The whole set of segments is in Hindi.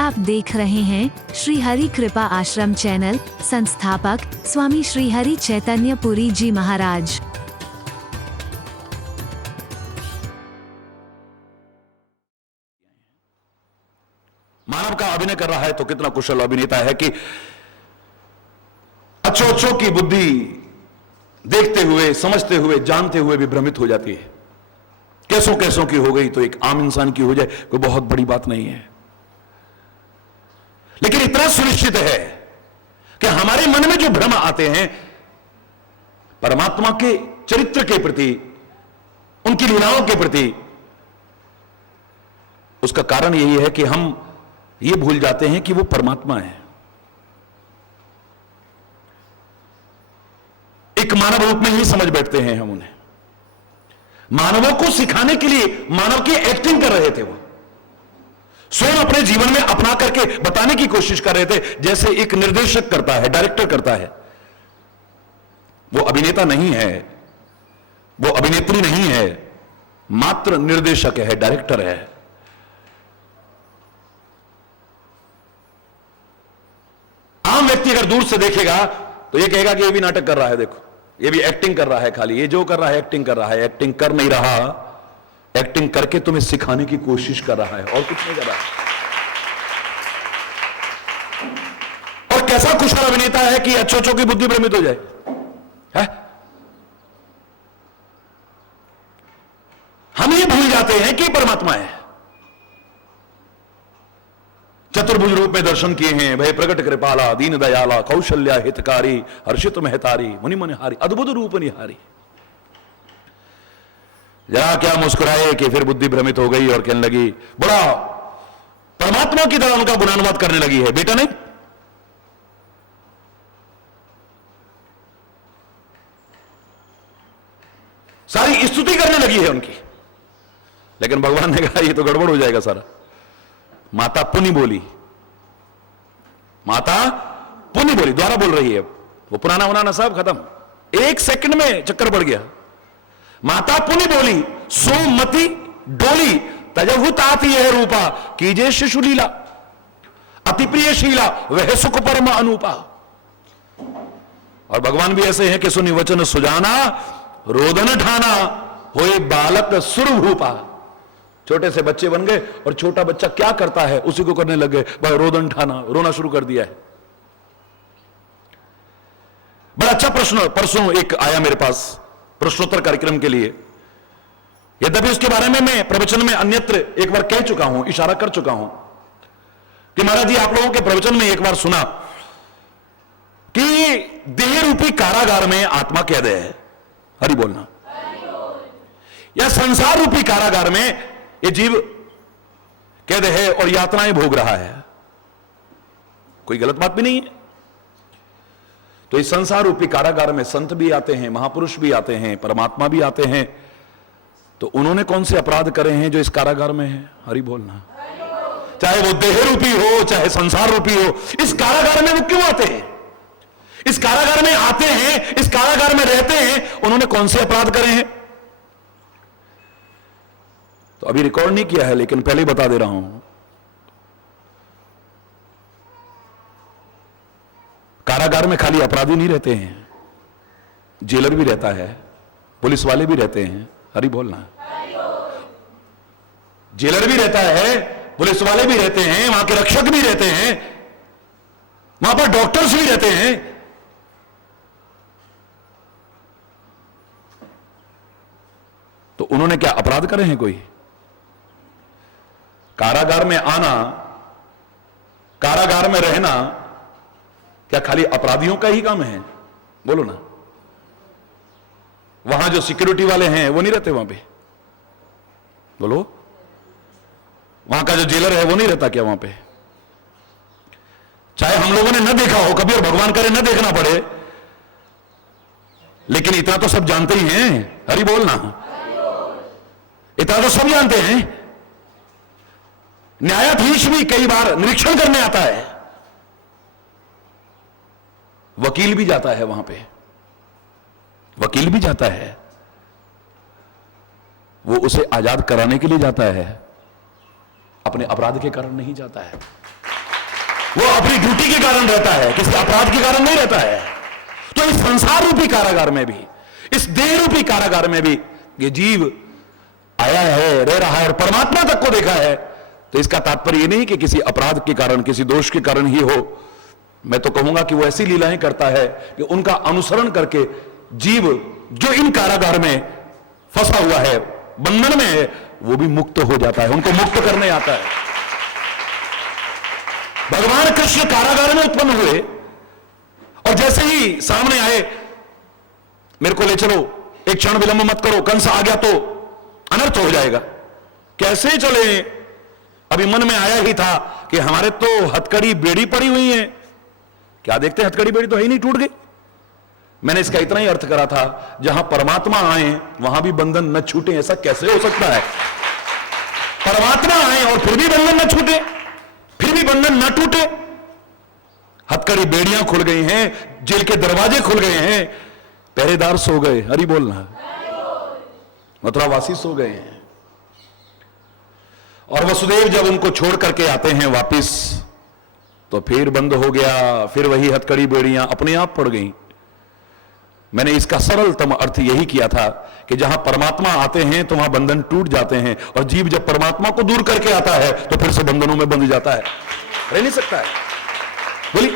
आप देख रहे हैं श्री हरि कृपा आश्रम चैनल। संस्थापक स्वामी श्री हरि चैतन्य पुरी जी महाराज। मानव का अभिनय कर रहा है तो कितना कुशल अभिनेता है कि अच्छों की बुद्धि देखते हुए, समझते हुए, जानते हुए भी भ्रमित हो जाती है। कैसों कैसों की हो गई तो एक आम इंसान की हो जाए कोई बहुत बड़ी बात नहीं है। लेकिन इतना सुनिश्चित है कि हमारे मन में जो भ्रम आते हैं परमात्मा के चरित्र के प्रति, उनकी लीलाओं के प्रति, उसका कारण यही है कि हम ये भूल जाते हैं कि वो परमात्मा है। एक मानव रूप में ही समझ बैठते हैं हम उन्हें। मानवों को सिखाने के लिए मानव की एक्टिंग कर रहे थे, वो स्वयं अपने जीवन में अपना करके बताने की कोशिश कर रहे थे, जैसे एक निर्देशक करता है, डायरेक्टर करता है। वो अभिनेता नहीं है, वो अभिनेत्री नहीं है, मात्र निर्देशक है, डायरेक्टर है। आम व्यक्ति अगर दूर से देखेगा तो ये कहेगा कि ये भी नाटक कर रहा है, देखो ये भी एक्टिंग कर रहा है, खाली ये जो कर रहा है एक्टिंग कर रहा है। एक्टिंग कर नहीं रहा, एक्टिंग करके तुम्हें सिखाने की कोशिश कर रहा है और कुछ नहीं कर रहा है। और कैसा कुशल अभिनेता है कि अच्छों की बुद्धि भ्रमित हो जाए है? हम ये भूल जाते हैं कि परमात्मा है। चतुर्भुज रूप में दर्शन किए हैं, भय प्रगट कृपाला, दीन दयाला, कौशल्या हितकारी, हर्षित महतारी, मुनि मनहारी, अद्भुत रूप निहारी। जरा क्या मुस्कुराए कि फिर बुद्धि भ्रमित हो गई और कहने लगी, बड़ा परमात्मा की तरह उनका गुणानुवाद करने लगी है। बेटा नहीं, सारी स्तुति करने लगी है उनकी। लेकिन भगवान ने कहा ये तो गड़बड़ हो जाएगा सारा। माता पुनि बोली, माता पुनि बोली, द्वारा बोल रही है। वो पुराना वनाना सब खत्म, एक सेकंड में चक्कर पड़ गया। माता पुनि बोली, सोमति डोली, तजहु तात यह रूपा, कीजे शिशु लीला, अति प्रिय शीला, वह सुख परम अनूपा। और भगवान भी ऐसे हैं कि सुनि वचन सुजाना, रोदन ठाना, होए बालक सुरभूपा। छोटे से बच्चे बन गए और छोटा बच्चा क्या करता है उसी को करने लग गए, भाई रोदन ठाना, रोना शुरू कर दिया है। बड़ा अच्छा प्रश्न परसों एक आया मेरे पास प्रश्नोत्तर कार्यक्रम के लिए। यद्यपि उसके बारे में मैं प्रवचन में अन्यत्र एक बार कह चुका हूं, इशारा कर चुका हूं कि महाराज जी आप लोगों के प्रवचन में एक बार सुना कि देह रूपी कारागार में आत्मा कैद है, हरि बोलना, या संसार रूपी कारागार में ये जीव कैद है और यातनाएं भोग रहा है। कोई गलत बात भी नहीं है। तो इस संसार रूपी कारागार में संत भी आते हैं, महापुरुष भी आते हैं, परमात्मा भी आते हैं। तो उन्होंने कौन से अपराध करे हैं जो इस कारागार में है? हरि बोलना। चाहे वो देह रूपी हो, चाहे संसार रूपी हो, इस कारागार में वो क्यों आते हैं? इस कारागार में आते हैं, इस कारागार में रहते हैं, उन्होंने कौन से अपराध करे हैं? तो अभी रिकॉर्ड नहीं किया है लेकिन पहले ही बता दे रहा हूं। कारागार में खाली अपराधी नहीं रहते हैं, जेलर भी रहता है, पुलिस वाले भी रहते हैं, हरि बोलना। जेलर भी रहता है, पुलिस वाले भी रहते हैं, वहां के रक्षक भी रहते हैं, वहां पर डॉक्टर्स भी रहते हैं। तो उन्होंने क्या अपराध करे हैं? कोई कारागार में आना, कारागार में रहना क्या खाली अपराधियों का ही काम है? बोलो ना। वहां जो सिक्योरिटी वाले हैं वो नहीं रहते वहां पे? बोलो। वहां का जो जेलर है वो नहीं रहता क्या वहां पे? चाहे हम लोगों ने न देखा हो कभी और भगवान करे न देखना पड़े, लेकिन इतना तो सब जानते ही हैं, हरि बोलना। इतना तो सब जानते हैं। न्यायाधीश भी कई बार निरीक्षण करने आता है, वकील भी जाता है वहां पे, वकील भी जाता है, वो उसे आजाद कराने के लिए जाता है, अपने अपराध के कारण नहीं जाता है। वो अपनी ड्यूटी के कारण रहता है, किसी अपराध के कारण नहीं रहता है। तो इस संसार रूपी कारागार में भी, इस देह रूपी कारागार में भी ये जीव आया है, रह रहा है और परमात्मा तक को देखा है। तो इसका तात्पर्य यह नहीं कि किसी अपराध के कारण, किसी दोष के कारण ही हो। मैं तो कहूंगा कि वो ऐसी लीलाएं करता है कि उनका अनुसरण करके जीव जो इन कारागार में फंसा हुआ है, बंधन में है, वो भी मुक्त हो जाता है, उनको मुक्त करने आता है। भगवान कृष्ण कारागार में उत्पन्न हुए और जैसे ही सामने आए, मेरे को ले चलो, एक क्षण विलंब मत करो, कंस आ गया तो अनर्थ हो जाएगा। कैसे चले? अभी मन में आया ही था कि हमारे तो हथकड़ी बेड़ी पड़ी हुई है। क्या देखते हैं, हथकड़ी बेड़ी तो है ही नहीं, टूट गई। मैंने इसका इतना ही अर्थ करा था, जहां परमात्मा आए वहां भी बंधन न छूटे, ऐसा कैसे हो सकता है? परमात्मा आए और फिर भी बंधन न छूटे, फिर भी बंधन न टूटे। हथकड़ी बेड़ियां खुल गई हैं, जेल के दरवाजे खुल गए हैं, पहरेदार सो गए, हरि बोलना, मथुरावासी सो गए हैं। और वसुदेव जब उनको छोड़ करके आते हैं वापिस, तो फिर बंद हो गया, फिर वही हथकड़ी बेड़ियां अपने आप पड़ गई। मैंने इसका सरलतम अर्थ यही किया था कि जहां परमात्मा आते हैं तो वहां बंधन टूट जाते हैं, और जीव जब परमात्मा को दूर करके आता है तो फिर से बंधनों में बंध जाता है, रह नहीं सकता है। बोली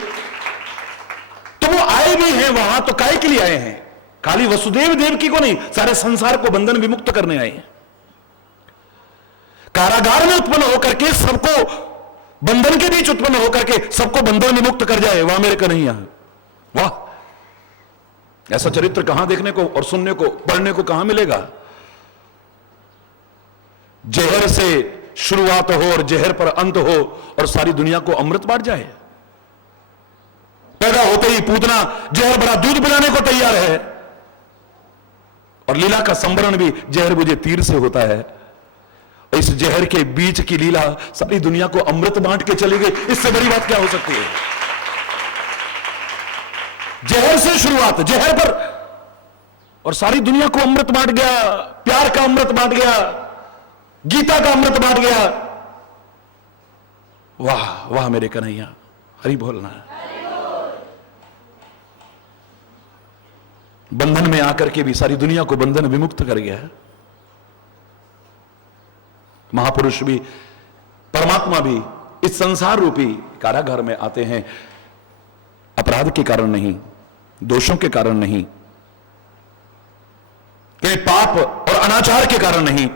तो वो आए भी हैं वहां, तो काहे के लिए आए हैं? खाली वसुदेव देवकी को नहीं, सारे संसार को बंधन विमुक्त करने आए हैं। कारागार में उत्पन्न होकर के सबको, बंधन के बीच उत्पन्न होकर के सबको बंधन विमुक्त कर जाए, वहां मेरे कन्हैया। वाह, ऐसा चरित्र कहां देखने को और सुनने को, पढ़ने को कहां मिलेगा? जहर से शुरुआत हो और जहर पर अंत हो और सारी दुनिया को अमृत बांट जाए। पैदा होते ही पूतना जहर भरा दूध पिलाने को तैयार है, और लीला का संवरण भी जहर बुझे तीर से होता है। इस जहर के बीच की लीला सारी दुनिया को अमृत बांट के चली गई, इससे बड़ी बात क्या हो सकती है? जहर से शुरुआत, जहर पर, और सारी दुनिया को अमृत बांट गया, प्यार का अमृत बांट गया, गीता का अमृत बांट गया। वाह वाह मेरे कन्हैया, हरि बोलना। बंधन में आकर के भी सारी दुनिया को बंधन विमुक्त कर गया। महापुरुष भी, परमात्मा भी इस संसार रूपी कारागार में आते हैं, अपराध के कारण नहीं, दोषों के कारण नहीं, कि पाप और अनाचार के कारण नहीं।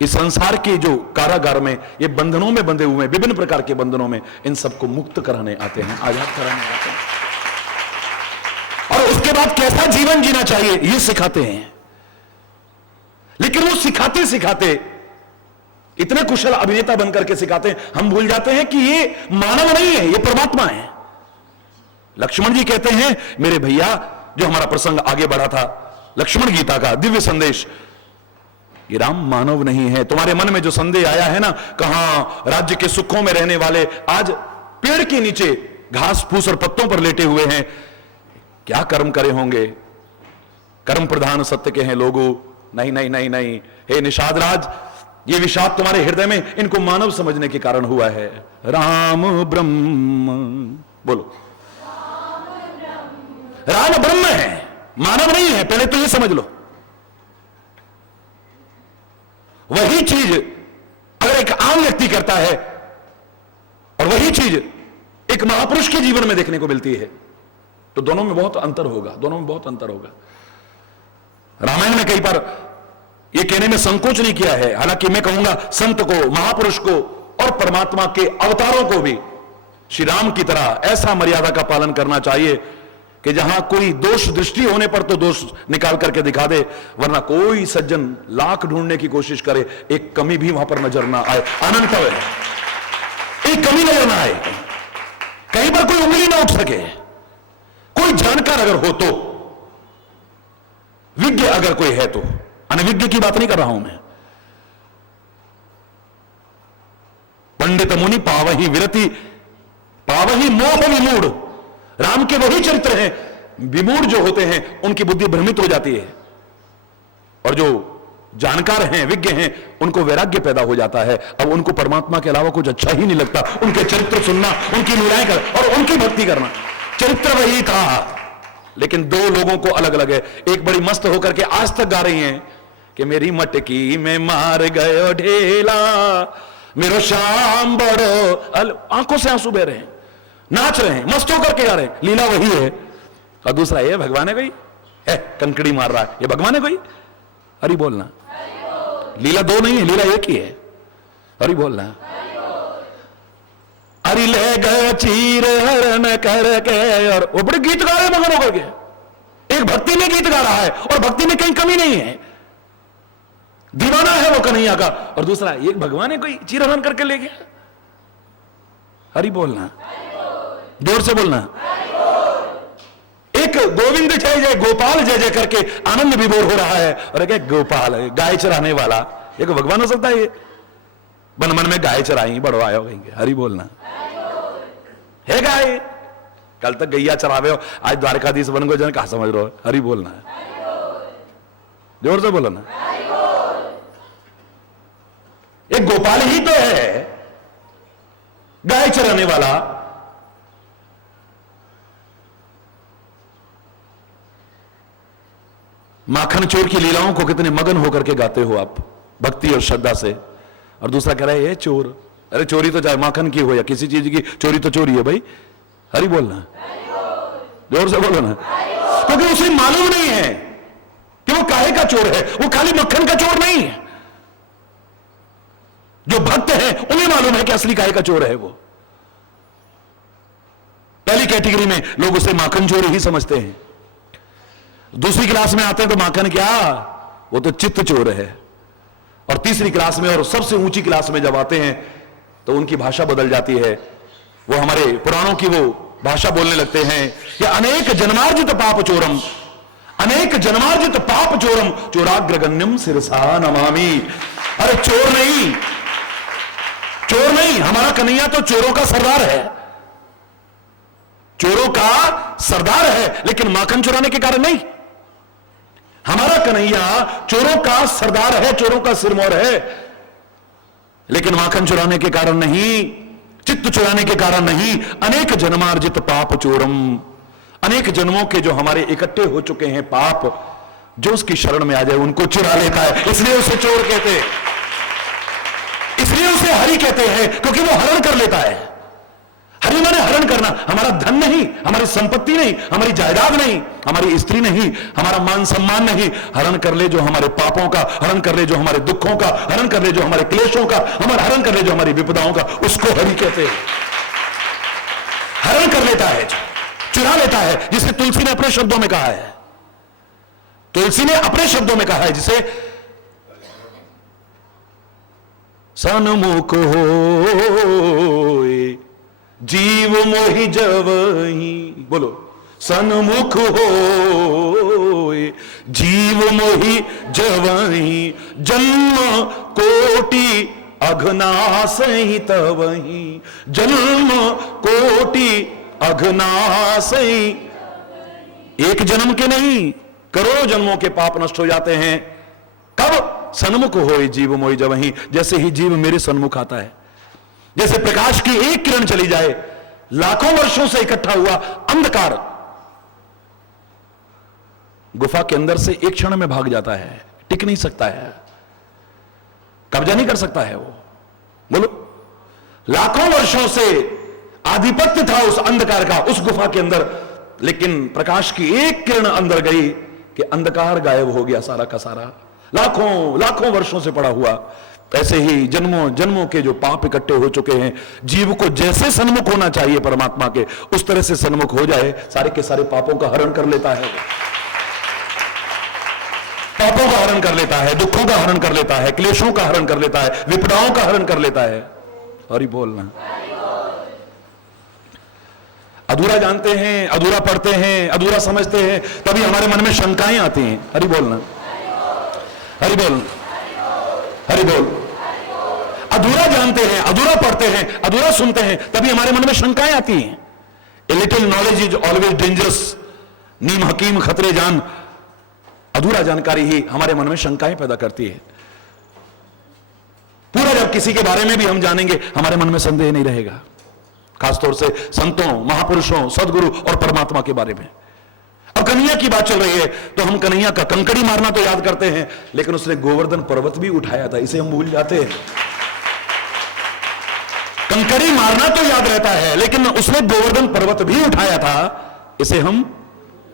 इस संसार के जो कारागार में, ये बंधनों में बंधे हुए, विभिन्न प्रकार के बंधनों में, इन सबको मुक्त कराने आते हैं, आजाद कराने आते हैं, और उसके बाद कैसा जीवन जीना चाहिए ये सिखाते हैं। लेकिन वो सिखाते सिखाते इतने कुशल अभिनेता बनकर के सिखाते हैं, हम भूल जाते हैं कि ये मानव नहीं है, ये परमात्मा है। लक्ष्मण जी कहते हैं, मेरे भैया, जो हमारा प्रसंग आगे बढ़ा था, लक्ष्मण गीता का दिव्य संदेश, ये राम मानव नहीं है। तुम्हारे मन में जो संदेह आया है ना, कहां राज्य के सुखों में रहने वाले आज पेड़ के नीचे घास फूस और पत्तों पर लेटे हुए हैं, क्या कर्म करे होंगे? कर्म प्रधान सत्य के हैं लोगों। नहीं नहीं नहीं नहीं, हे निषाद राज, ये विषाद तुम्हारे हृदय में इनको मानव समझने के कारण हुआ है। राम ब्रह्म, बोलो, राम ब्रह्म है, मानव नहीं है, पहले तो ये समझ लो। वही चीज अगर एक आम व्यक्ति करता है और वही चीज एक महापुरुष के जीवन में देखने को मिलती है, तो दोनों में बहुत अंतर होगा, दोनों में बहुत अंतर होगा। रामायण में कई बार ये कहने में संकोच नहीं किया है, हालांकि मैं कहूंगा संत को, महापुरुष को और परमात्मा के अवतारों को भी श्री राम की तरह ऐसा मर्यादा का पालन करना चाहिए कि जहां कोई दोष दृष्टि होने पर तो दोष निकाल करके दिखा दे, वरना कोई सज्जन लाख ढूंढने की कोशिश करे, एक कमी भी वहां पर नजर ना आए। अनंत है, एक कमी नजर ना आए, कहीं पर कोई उंगली ना उठ सके। कोई जानकार अगर हो तो, विज्ञ अगर कोई है तो, अनविज्ञ की बात नहीं कर रहा हूं मैं। पंडित मुनि पावही विरति, पावही मोह विमूढ़, राम के वही चरित्र हैं, विमूढ़ जो होते हैं उनकी बुद्धि भ्रमित हो जाती है, और जो जानकार हैं, विज्ञ हैं, उनको वैराग्य पैदा हो जाता है। अब उनको परमात्मा के अलावा कुछ अच्छा ही नहीं लगता। उनके चरित्र सुनना, उनकी लीलाएं कर और उनकी भक्ति करना, चरित्र वही था। लेकिन दो लोगों को अलग अलग है। एक बड़ी मस्त होकर के आज तक गा रही हैं कि मेरी मटकी में मार गयो ढेला, मेरो शाम बड़ो, आंखों से आंसू बह रहे हैं, नाच रहे हैं, मस्त होकर के गा रहे हैं, लीला वही है। और दूसरा ये भगवान है कोई है, कंकड़ी मार रहा है, ये भगवान है कोई? हरि बोलना। लीला दो नहीं है, लीला एक ही है। हरि बोलना। हरि ले गए चीर हरण करके, और वो बड़े गीत गा रहे हैं मगन होकर के। एक भक्ति में गीत गा रहा है और भक्ति में कहीं कमी नहीं है, दीवाना है वो कन्हैया का। और दूसरा ये भगवान है कोई, चीर हरण करके ले गया। हरि बोलना, जोर से बोलना। एक गोविंद जय जय, गोपाल जय जय करके आनंद विभोर हो रहा है, और एक गोपाल गाय चराने वाला, एक भगवान हो सकता है ये? बन मन में गाय चराई बड़ो आयो कहेंगे। हरि बोलना। है गाय, कल तक गैया चरावे हो, आज द्वारकाधीश बन गए, जन कहा समझ रहे हो? हरि बोलना। जोर से बोलो ना। एक गोपाल ही तो है, गाय चराने वाला। माखन चोर की लीलाओं को कितने मगन होकर के गाते हो आप, भक्ति और श्रद्धा से। और दूसरा कह रहा है ये चोर। अरे चोरी तो चाहे माखन की हो या किसी चीज की, चोरी तो चोरी है भाई। हरि बोलना, जोर से बोलो ना। क्योंकि उसे मालूम नहीं है कि वो काहे का चोर है, वो खाली मक्खन का चोर नहीं है। जो भक्त है उन्हें मालूम है कि असली काहे का चोर है वो। पहली कैटेगरी में लोग उसे माखन चोर ही समझते हैं। दूसरी क्लास में आते हैं तो माखन क्या, वो तो चित्त चोर है। और तीसरी क्लास में और सबसे ऊंची क्लास में जब आते हैं तो उनकी भाषा बदल जाती है। वो हमारे पुराणों की वो भाषा बोलने लगते हैं कि अनेक जन्मार्जित पाप चोरम, अनेक जन्मार्जित पाप चोरम चोराग्रगण्यम सिरसा नमामि। अरे चोर नहीं, चोर नहीं, हमारा कन्हैया तो चोरों का सरदार है, चोरों का सरदार है, लेकिन माखन चुराने के कारण नहीं। हमारा कन्हैया चोरों का सरदार है, चोरों का सिरमौर है, लेकिन माखन चुराने के कारण नहीं, चित्त चुराने के कारण नहीं। अनेक जन्मार्जित पाप चोरम, अनेक जन्मों के जो हमारे इकट्ठे हो चुके हैं पाप, जो उसकी शरण में आ जाए उनको चुरा लेता है, इसलिए उसे चोर कहते हैं। इसलिए उसे हरि कहते हैं क्योंकि वो हरण कर लेता है। हरि माने हरण करना। हमारा धन नहीं, हमारी संपत्ति नहीं, हमारी जायदाद नहीं, हमारी स्त्री नहीं, हमारा मान सम्मान नहीं। हरण कर ले जो हमारे पापों का, हरण कर ले जो हमारे दुखों का, हरण कर ले जो हमारे क्लेशों का, हरण कर ले जो हमारी विपदाओं का, उसको हरि कहते हैं। हरण कर लेता है, चुरा लेता है, जिसे तुलसी ने अपने शब्दों में कहा है। तुलसी ने अपने शब्दों में कहा है जिसे सन्मुख होए जीव मोहि जवही, बोलो, सन्मुख होए जीव मोहि जवही, जन्म कोटि अघनासहि तवही, जन्म कोटि अघनासहि। एक जन्म के नहीं, करोड़ों जन्मों के पाप नष्ट हो जाते हैं। कब? सन्मुख होए जीव मोहि जवही, जैसे ही जीव मेरे सन्मुख आता है। जैसे प्रकाश की एक किरण चली जाए, लाखों वर्षों से इकट्ठा हुआ अंधकार गुफा के अंदर से एक क्षण में भाग जाता है, टिक नहीं सकता है, कब्जा नहीं कर सकता है वो। बोलो, लाखों वर्षों से आधिपत्य था उस अंधकार का उस गुफा के अंदर, लेकिन प्रकाश की एक किरण अंदर गई कि अंधकार गायब हो गया सारा का सारा। लाखों लाखों वर्षों से पड़ा हुआ। ऐसे ही जन्मों जन्मों के जो पाप इकट्ठे हो चुके हैं, जीव को जैसे सन्मुख होना चाहिए परमात्मा के, उस तरह से सन्मुख हो जाए, सारे के सारे पापों का हरण कर लेता है। पापों का हरण कर लेता है, दुखों का हरण कर लेता है, क्लेशों का हरण कर लेता है, विपदाओं का हरण कर लेता है। हरि बोलना। अधूरा जानते हैं, अधूरा पढ़ते हैं, अधूरा समझते हैं, तभी हमारे मन में शंकाएं आती हैं। हरि बोलना, हरि बोल, हरि बोल। अधूरा जानते हैं, अधूरा पढ़ते हैं, अधूरा सुनते हैं, तभी हमारे मन में शंकाएं आती हैं। A little knowledge is always dangerous, नीम हकीम खतरे जान। अधूरा जानकारी ही हमारे मन में शंकाएं पैदा करती है। पूरा जब किसी के बारे में भी हम जानेंगे, हमारे मन में संदेह नहीं रहेगा, खासतौर से संतों, महापुरुषों, सदगुरु और परमात्मा के बारे में। अब कन्हैया की बात चल रही है तो हम कन्हैया का कंकड़ी मारना तो याद करते हैं, लेकिन उसने गोवर्धन पर्वत भी उठाया था, इसे हम भूल जाते हैं। कंकड़ी मारना तो याद रहता है, लेकिन उसने गोवर्धन पर्वत भी उठाया था, इसे हम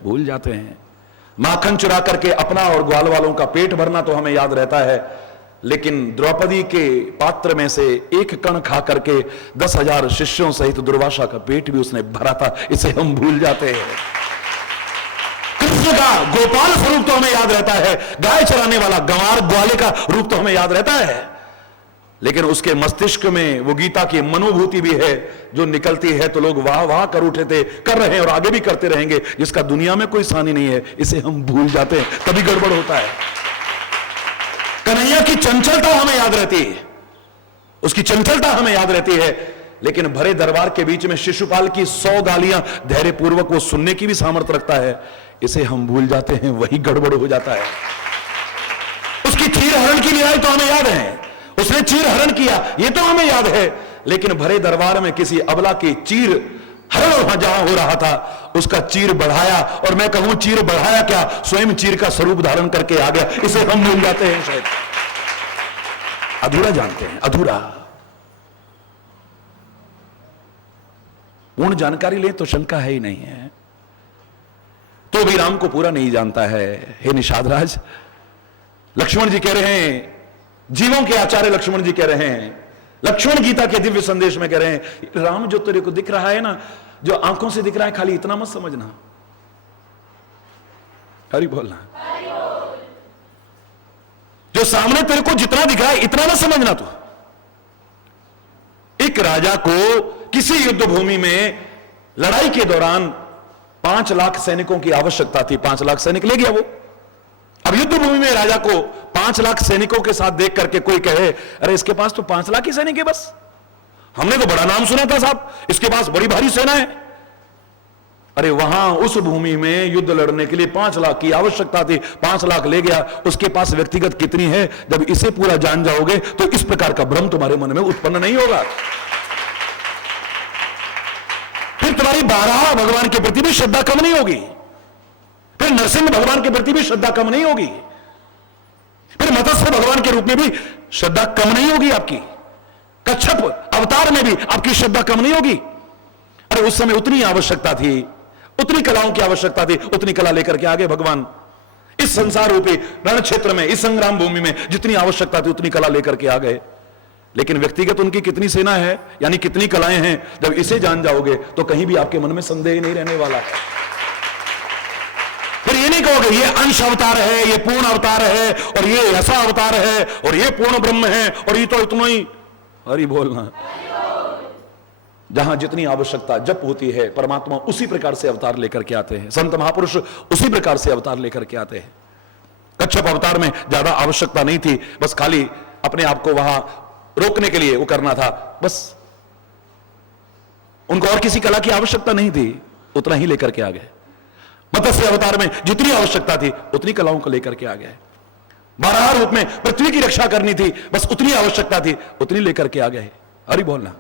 भूल जाते हैं। माखन चुरा करके अपना और ग्वाल वालों का पेट भरना तो हमें याद रहता है, लेकिन द्रौपदी के पात्र में से एक कण खा करके 10,000 शिष्यों सहित दुर्वासा का पेट भी उसने भरा था, इसे हम भूल जाते हैं। कृष्ण का गोपाल स्वरूप तो हमें याद रहता है, गाय चराने वाला गंवार ग्वाले का रूप तो हमें याद रहता है, लेकिन उसके मस्तिष्क में वो गीता की मनोभूति भी है जो निकलती है तो लोग वाह वाह कर उठे थे, कर रहे हैं और आगे भी करते रहेंगे, जिसका दुनिया में कोई सानी नहीं है, इसे हम भूल जाते हैं, तभी गड़बड़ होता है। कन्हैया की चंचलता हमें याद रहती है, उसकी चंचलता हमें याद रहती है, लेकिन भरे दरबार के बीच में शिशुपाल की 100 गालियां धैर्यपूर्वक वो सुनने की भी सामर्थ्य रखता है, इसे हम भूल जाते हैं, वही गड़बड़ हो जाता है। उसकी चीर हरण की न्याय तो हमें याद है, उसने चीर हरण किया ये तो हमें याद है, लेकिन भरे दरबार में किसी अबला की चीर हरण वहां जहां हो रहा था, उसका चीर बढ़ाया, और मैं कहूं चीर बढ़ाया क्या, स्वयं चीर का स्वरूप धारण करके आ गया, इसे हम भूल जाते हैं, शायद अधूरा जानते हैं, अधूरा। पूर्ण जानकारी ले तो शंका है ही नहीं है, तो भी राम को पूरा नहीं जानता है। हे निषादराज, लक्ष्मण जी कह रहे हैं, जीवों के आचार्य लक्ष्मण जी कह रहे हैं, लक्ष्मण गीता के दिव्य संदेश में कह रहे हैं, राम जो तेरे को दिख रहा है ना, जो आंखों से दिख रहा है, खाली इतना मत समझना, हरि बोलना, जो सामने तेरे को जितना दिख रहा है इतना मत समझना। तू एक राजा को किसी युद्ध भूमि में लड़ाई के दौरान 5 लाख सैनिकों की आवश्यकता थी, 5 लाख सैनिक ले गया वो। अब युद्ध भूमि में राजा को 5 लाख सैनिकों के साथ देख करके कोई कहे, अरे इसके पास तो 5 लाख ही सैनिक है बस, हमने तो बड़ा नाम सुना था साहब, इसके पास बड़ी भारी सेना है। अरे वहां उस भूमि में युद्ध लड़ने के लिए 5 लाख की आवश्यकता थी, 5 लाख ले गया, उसके पास व्यक्तिगत कितनी है, जब इसे पूरा जान जाओगे तो इस प्रकार का भ्रम तुम्हारे मन में उत्पन्न नहीं होगा। फिर तुम्हारी बारह भगवान के प्रति भी श्रद्धा कम नहीं होगी, फिर नरसिंह भगवान के प्रति भी श्रद्धा कम नहीं होगी, फिर मत्स्य भगवान के रूप में भी श्रद्धा कम नहीं होगी आपकी, कच्छप अवतार में भी आपकी श्रद्धा कम नहीं होगी। अरे उस समय उतनी आवश्यकता थी, उतनी कलाओं की आवश्यकता थी, उतनी कला लेकर के आगे भगवान इस संसार रूपी रण क्षेत्र में, इस संग्राम भूमि में जितनी आवश्यकता थी उतनी कला लेकर के आ गए। लेकिन व्यक्तिगत उनकी कितनी सेना है, यानी कितनी कलाएं हैं, जब इसे जान जाओगे तो कहीं भी आपके मन में संदेह नहीं रहने वाला है। फिर ये नहीं कहोगे ये अंश अवतार है, ये पूर्ण अवतार है, और ये ऐसा अवतार है, और ये पूर्ण ब्रह्म है, और ये तो इतना ही, हरि बोलना। जहां जितनी आवश्यकता जप होती है, परमात्मा उसी प्रकार से अवतार लेकर के आते हैं, संत महापुरुष उसी प्रकार से अवतार लेकर के आते हैं। कच्छप अवतार में ज्यादा आवश्यकता नहीं थी, बस खाली अपने आप को वहां रोकने के लिए वो करना था, बस उनको और किसी कला की आवश्यकता नहीं थी, उतना ही लेकर के आ गए। मत्स्य अवतार में जितनी आवश्यकता थी उतनी कलाओं को लेकर के आ गए। बारह रूप में पृथ्वी की रक्षा करनी थी, बस उतनी आवश्यकता थी, उतनी लेकर के आ गए। हरि बोलना।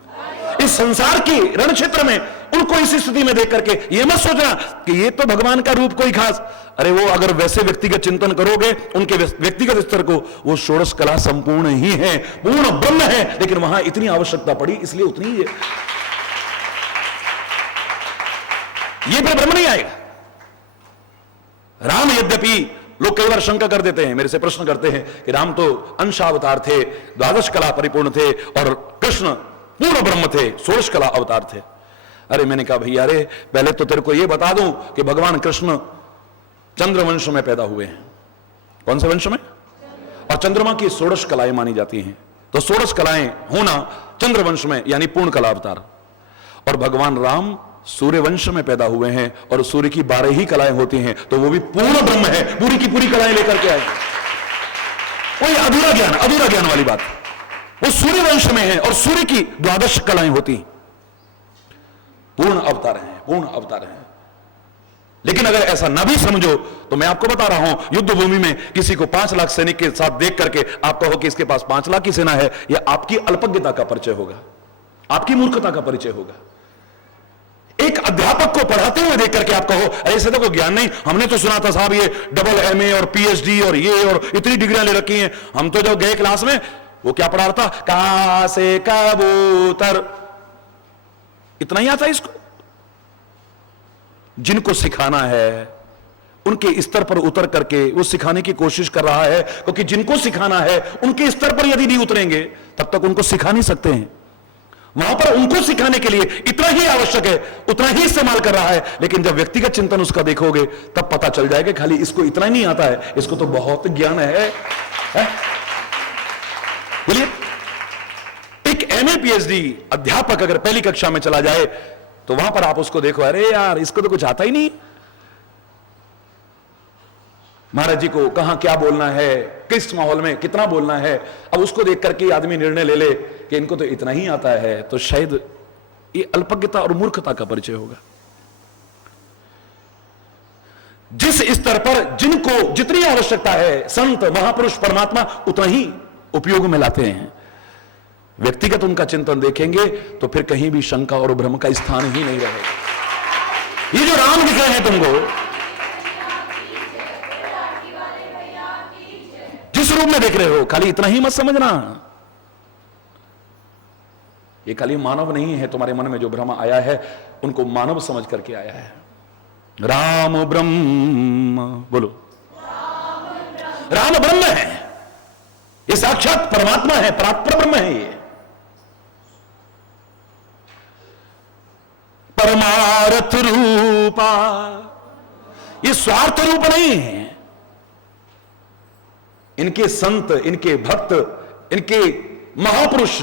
इस संसार की रण क्षेत्र में उनको इस स्थिति में देख करके ये मत सोचना कि ये तो भगवान का रूप कोई खास, अरे वो अगर वैसे व्यक्तिगत चिंतन करोगे, उनके व्यक्तिगत स्तर को, वो षोडश कला संपूर्ण ही है, पूर्ण ब्रह्म है, लेकिन वहां इतनी आवश्यकता पड़ी इसलिए उतनी ही है, ये फिर ब्रह्म नहीं आएगा। राम यद्यपि लोग कई बार शंका कर देते हैं, मेरे से प्रश्न करते हैं कि राम तो अंशावतार थे, द्वादश कला परिपूर्ण थे, और कृष्ण पूर्ण ब्रह्म थे, षोडश कला अवतार थे। अरे मैंने कहा भैया, अरे पहले तो तेरे को यह बता दूं कि भगवान कृष्ण चंद्रवंश में पैदा हुए हैं। कौन से वंश में? और चंद्रमा की षोडश कलाएं मानी जाती हैं, तो षोडश कलाएं होना चंद्रवंश में यानी पूर्ण कला अवतार। और भगवान राम सूर्यवंश में पैदा हुए हैं, और सूर्य की 12 ही कलाएं होती हैं, तो वो भी पूर्ण ब्रह्म है, पूरी की पूरी कलाएं लेकर के आए। कोई अधूरा ज्ञान वाली बात, वो सूर्यवंश में है और सूर्य की 12 कलाएं होती, पूर्ण अवतार हैं, पूर्ण अवतार हैं। लेकिन अगर ऐसा ना भी समझो तो मैं आपको बता रहा हूं, युद्ध भूमि में किसी को 5 लाख सैनिक के साथ देख करके आप कहो कि इसके पास 5 लाख की सेना है, यह आपकी अल्पज्ञता का परिचय होगा, आपकी मूर्खता का परिचय होगा। एक अध्यापक को पढ़ाते हुए देख करके आप कहो ऐसे तो कोई ज्ञान नहीं, हमने तो सुना था साहब ये डबल MA और PhD और ये और इतनी डिग्रियां ले रखी हैं, हम तो जब गए क्लास में वो क्या पढ़ा रहा था, कहां से कबूतर, इतना ही आता इसको। जिनको सिखाना है उनके स्तर पर उतर करके वो सिखाने की कोशिश कर रहा है, क्योंकि जिनको सिखाना है उनके स्तर पर यदि नहीं उतरेंगे तब तक उनको सिखा नहीं सकते हैं। वहां पर उनको सिखाने के लिए इतना ही आवश्यक है, उतना ही इस्तेमाल कर रहा है, लेकिन जब व्यक्तिगत चिंतन उसका देखोगे तब पता चल जाएगा खाली इसको इतना ही नहीं आता है, इसको तो बहुत ज्ञान है? बोलिए, एक MA PhD अध्यापक अगर पहली कक्षा में चला जाए तो वहां पर आप उसको देखो, अरे यार इसको तो कुछ आता ही नहीं, महाराज जी को कहां क्या बोलना है, किस माहौल में कितना बोलना है, अब उसको देख करके आदमी निर्णय ले ले कि इनको तो इतना ही आता है, तो शायद ये अल्पज्ञता और मूर्खता का परिचय होगा। जिस स्तर पर जिनको जितनी आवश्यकता है संत महापुरुष परमात्मा उतना ही उपयोग में लाते हैं, व्यक्तिगत उनका चिंतन देखेंगे तो फिर कहीं भी शंका और भ्रम का स्थान ही नहीं रहेगा। ये जो राम दिख रहे हैं तुमको, जिस रूप में देख रहे हो, खाली इतना ही मत समझना, ये खाली मानव नहीं है। तुम्हारे मन में जो भ्रम आया है उनको मानव समझ करके आया है। राम ब्रह्म, बोलो, राम ब्रह्म है, ये साक्षात परमात्मा है, परात्पर ब्रह्म है, ये परमार्थ रूपा, ये स्वार्थ रूप नहीं है। इनके संत, इनके भक्त, इनके महापुरुष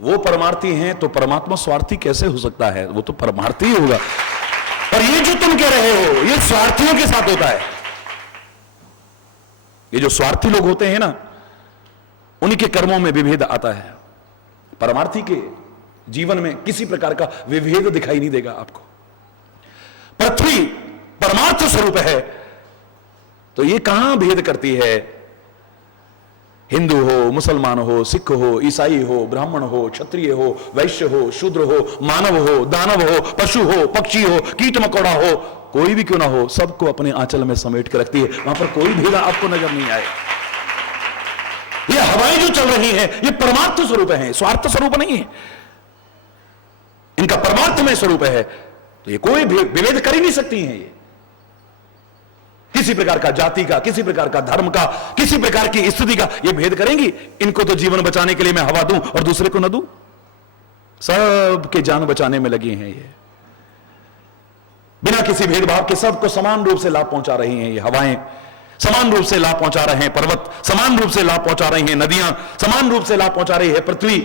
वो परमार्थी हैं, तो परमात्मा स्वार्थी कैसे हो सकता है? वो तो परमार्थी ही होगा। और ये जो तुम कह रहे हो ये स्वार्थियों के साथ होता है। ये जो स्वार्थी लोग होते हैं ना, उन्हीं के कर्मों में विभेद आता है। परमार्थी के जीवन में किसी प्रकार का विभेद दिखाई नहीं देगा आपको। पृथ्वी परमार्थ स्वरूप है तो ये कहां भेद करती है? हिंदू हो, मुसलमान हो, सिख हो, ईसाई हो, ब्राह्मण हो, क्षत्रिय हो, वैश्य हो, शूद्र हो, मानव हो, दानव हो, पशु हो, पक्षी हो, कीट मकोड़ा हो, कोई भी क्यों ना हो, सबको अपने आंचल में समेट के रखती है। वहां पर कोई भेद आपको नजर नहीं आए। ये हवाएं जो चल रही हैं ये परमार्थ स्वरूप है, स्वार्थ स्वरूप नहीं है। इनका परमार्थ में स्वरूप है, तो ये कोई विभेद कर ही नहीं सकती हैं। ये किसी प्रकार का जाति का, किसी प्रकार का धर्म का, किसी प्रकार की स्थिति का ये भेद करेंगी? इनको तो जीवन बचाने के लिए मैं हवा दूं और दूसरे को न दूं? सबके जान बचाने में लगी हैं ये, बिना किसी भेदभाव के सबको समान रूप से लाभ पहुंचा रही हैं। ये हवाएं समान रूप से लाभ पहुंचा रहे हैं, पर्वत समान रूप से लाभ पहुंचा रही हैं, नदियां समान रूप से लाभ पहुंचा रही है, पृथ्वी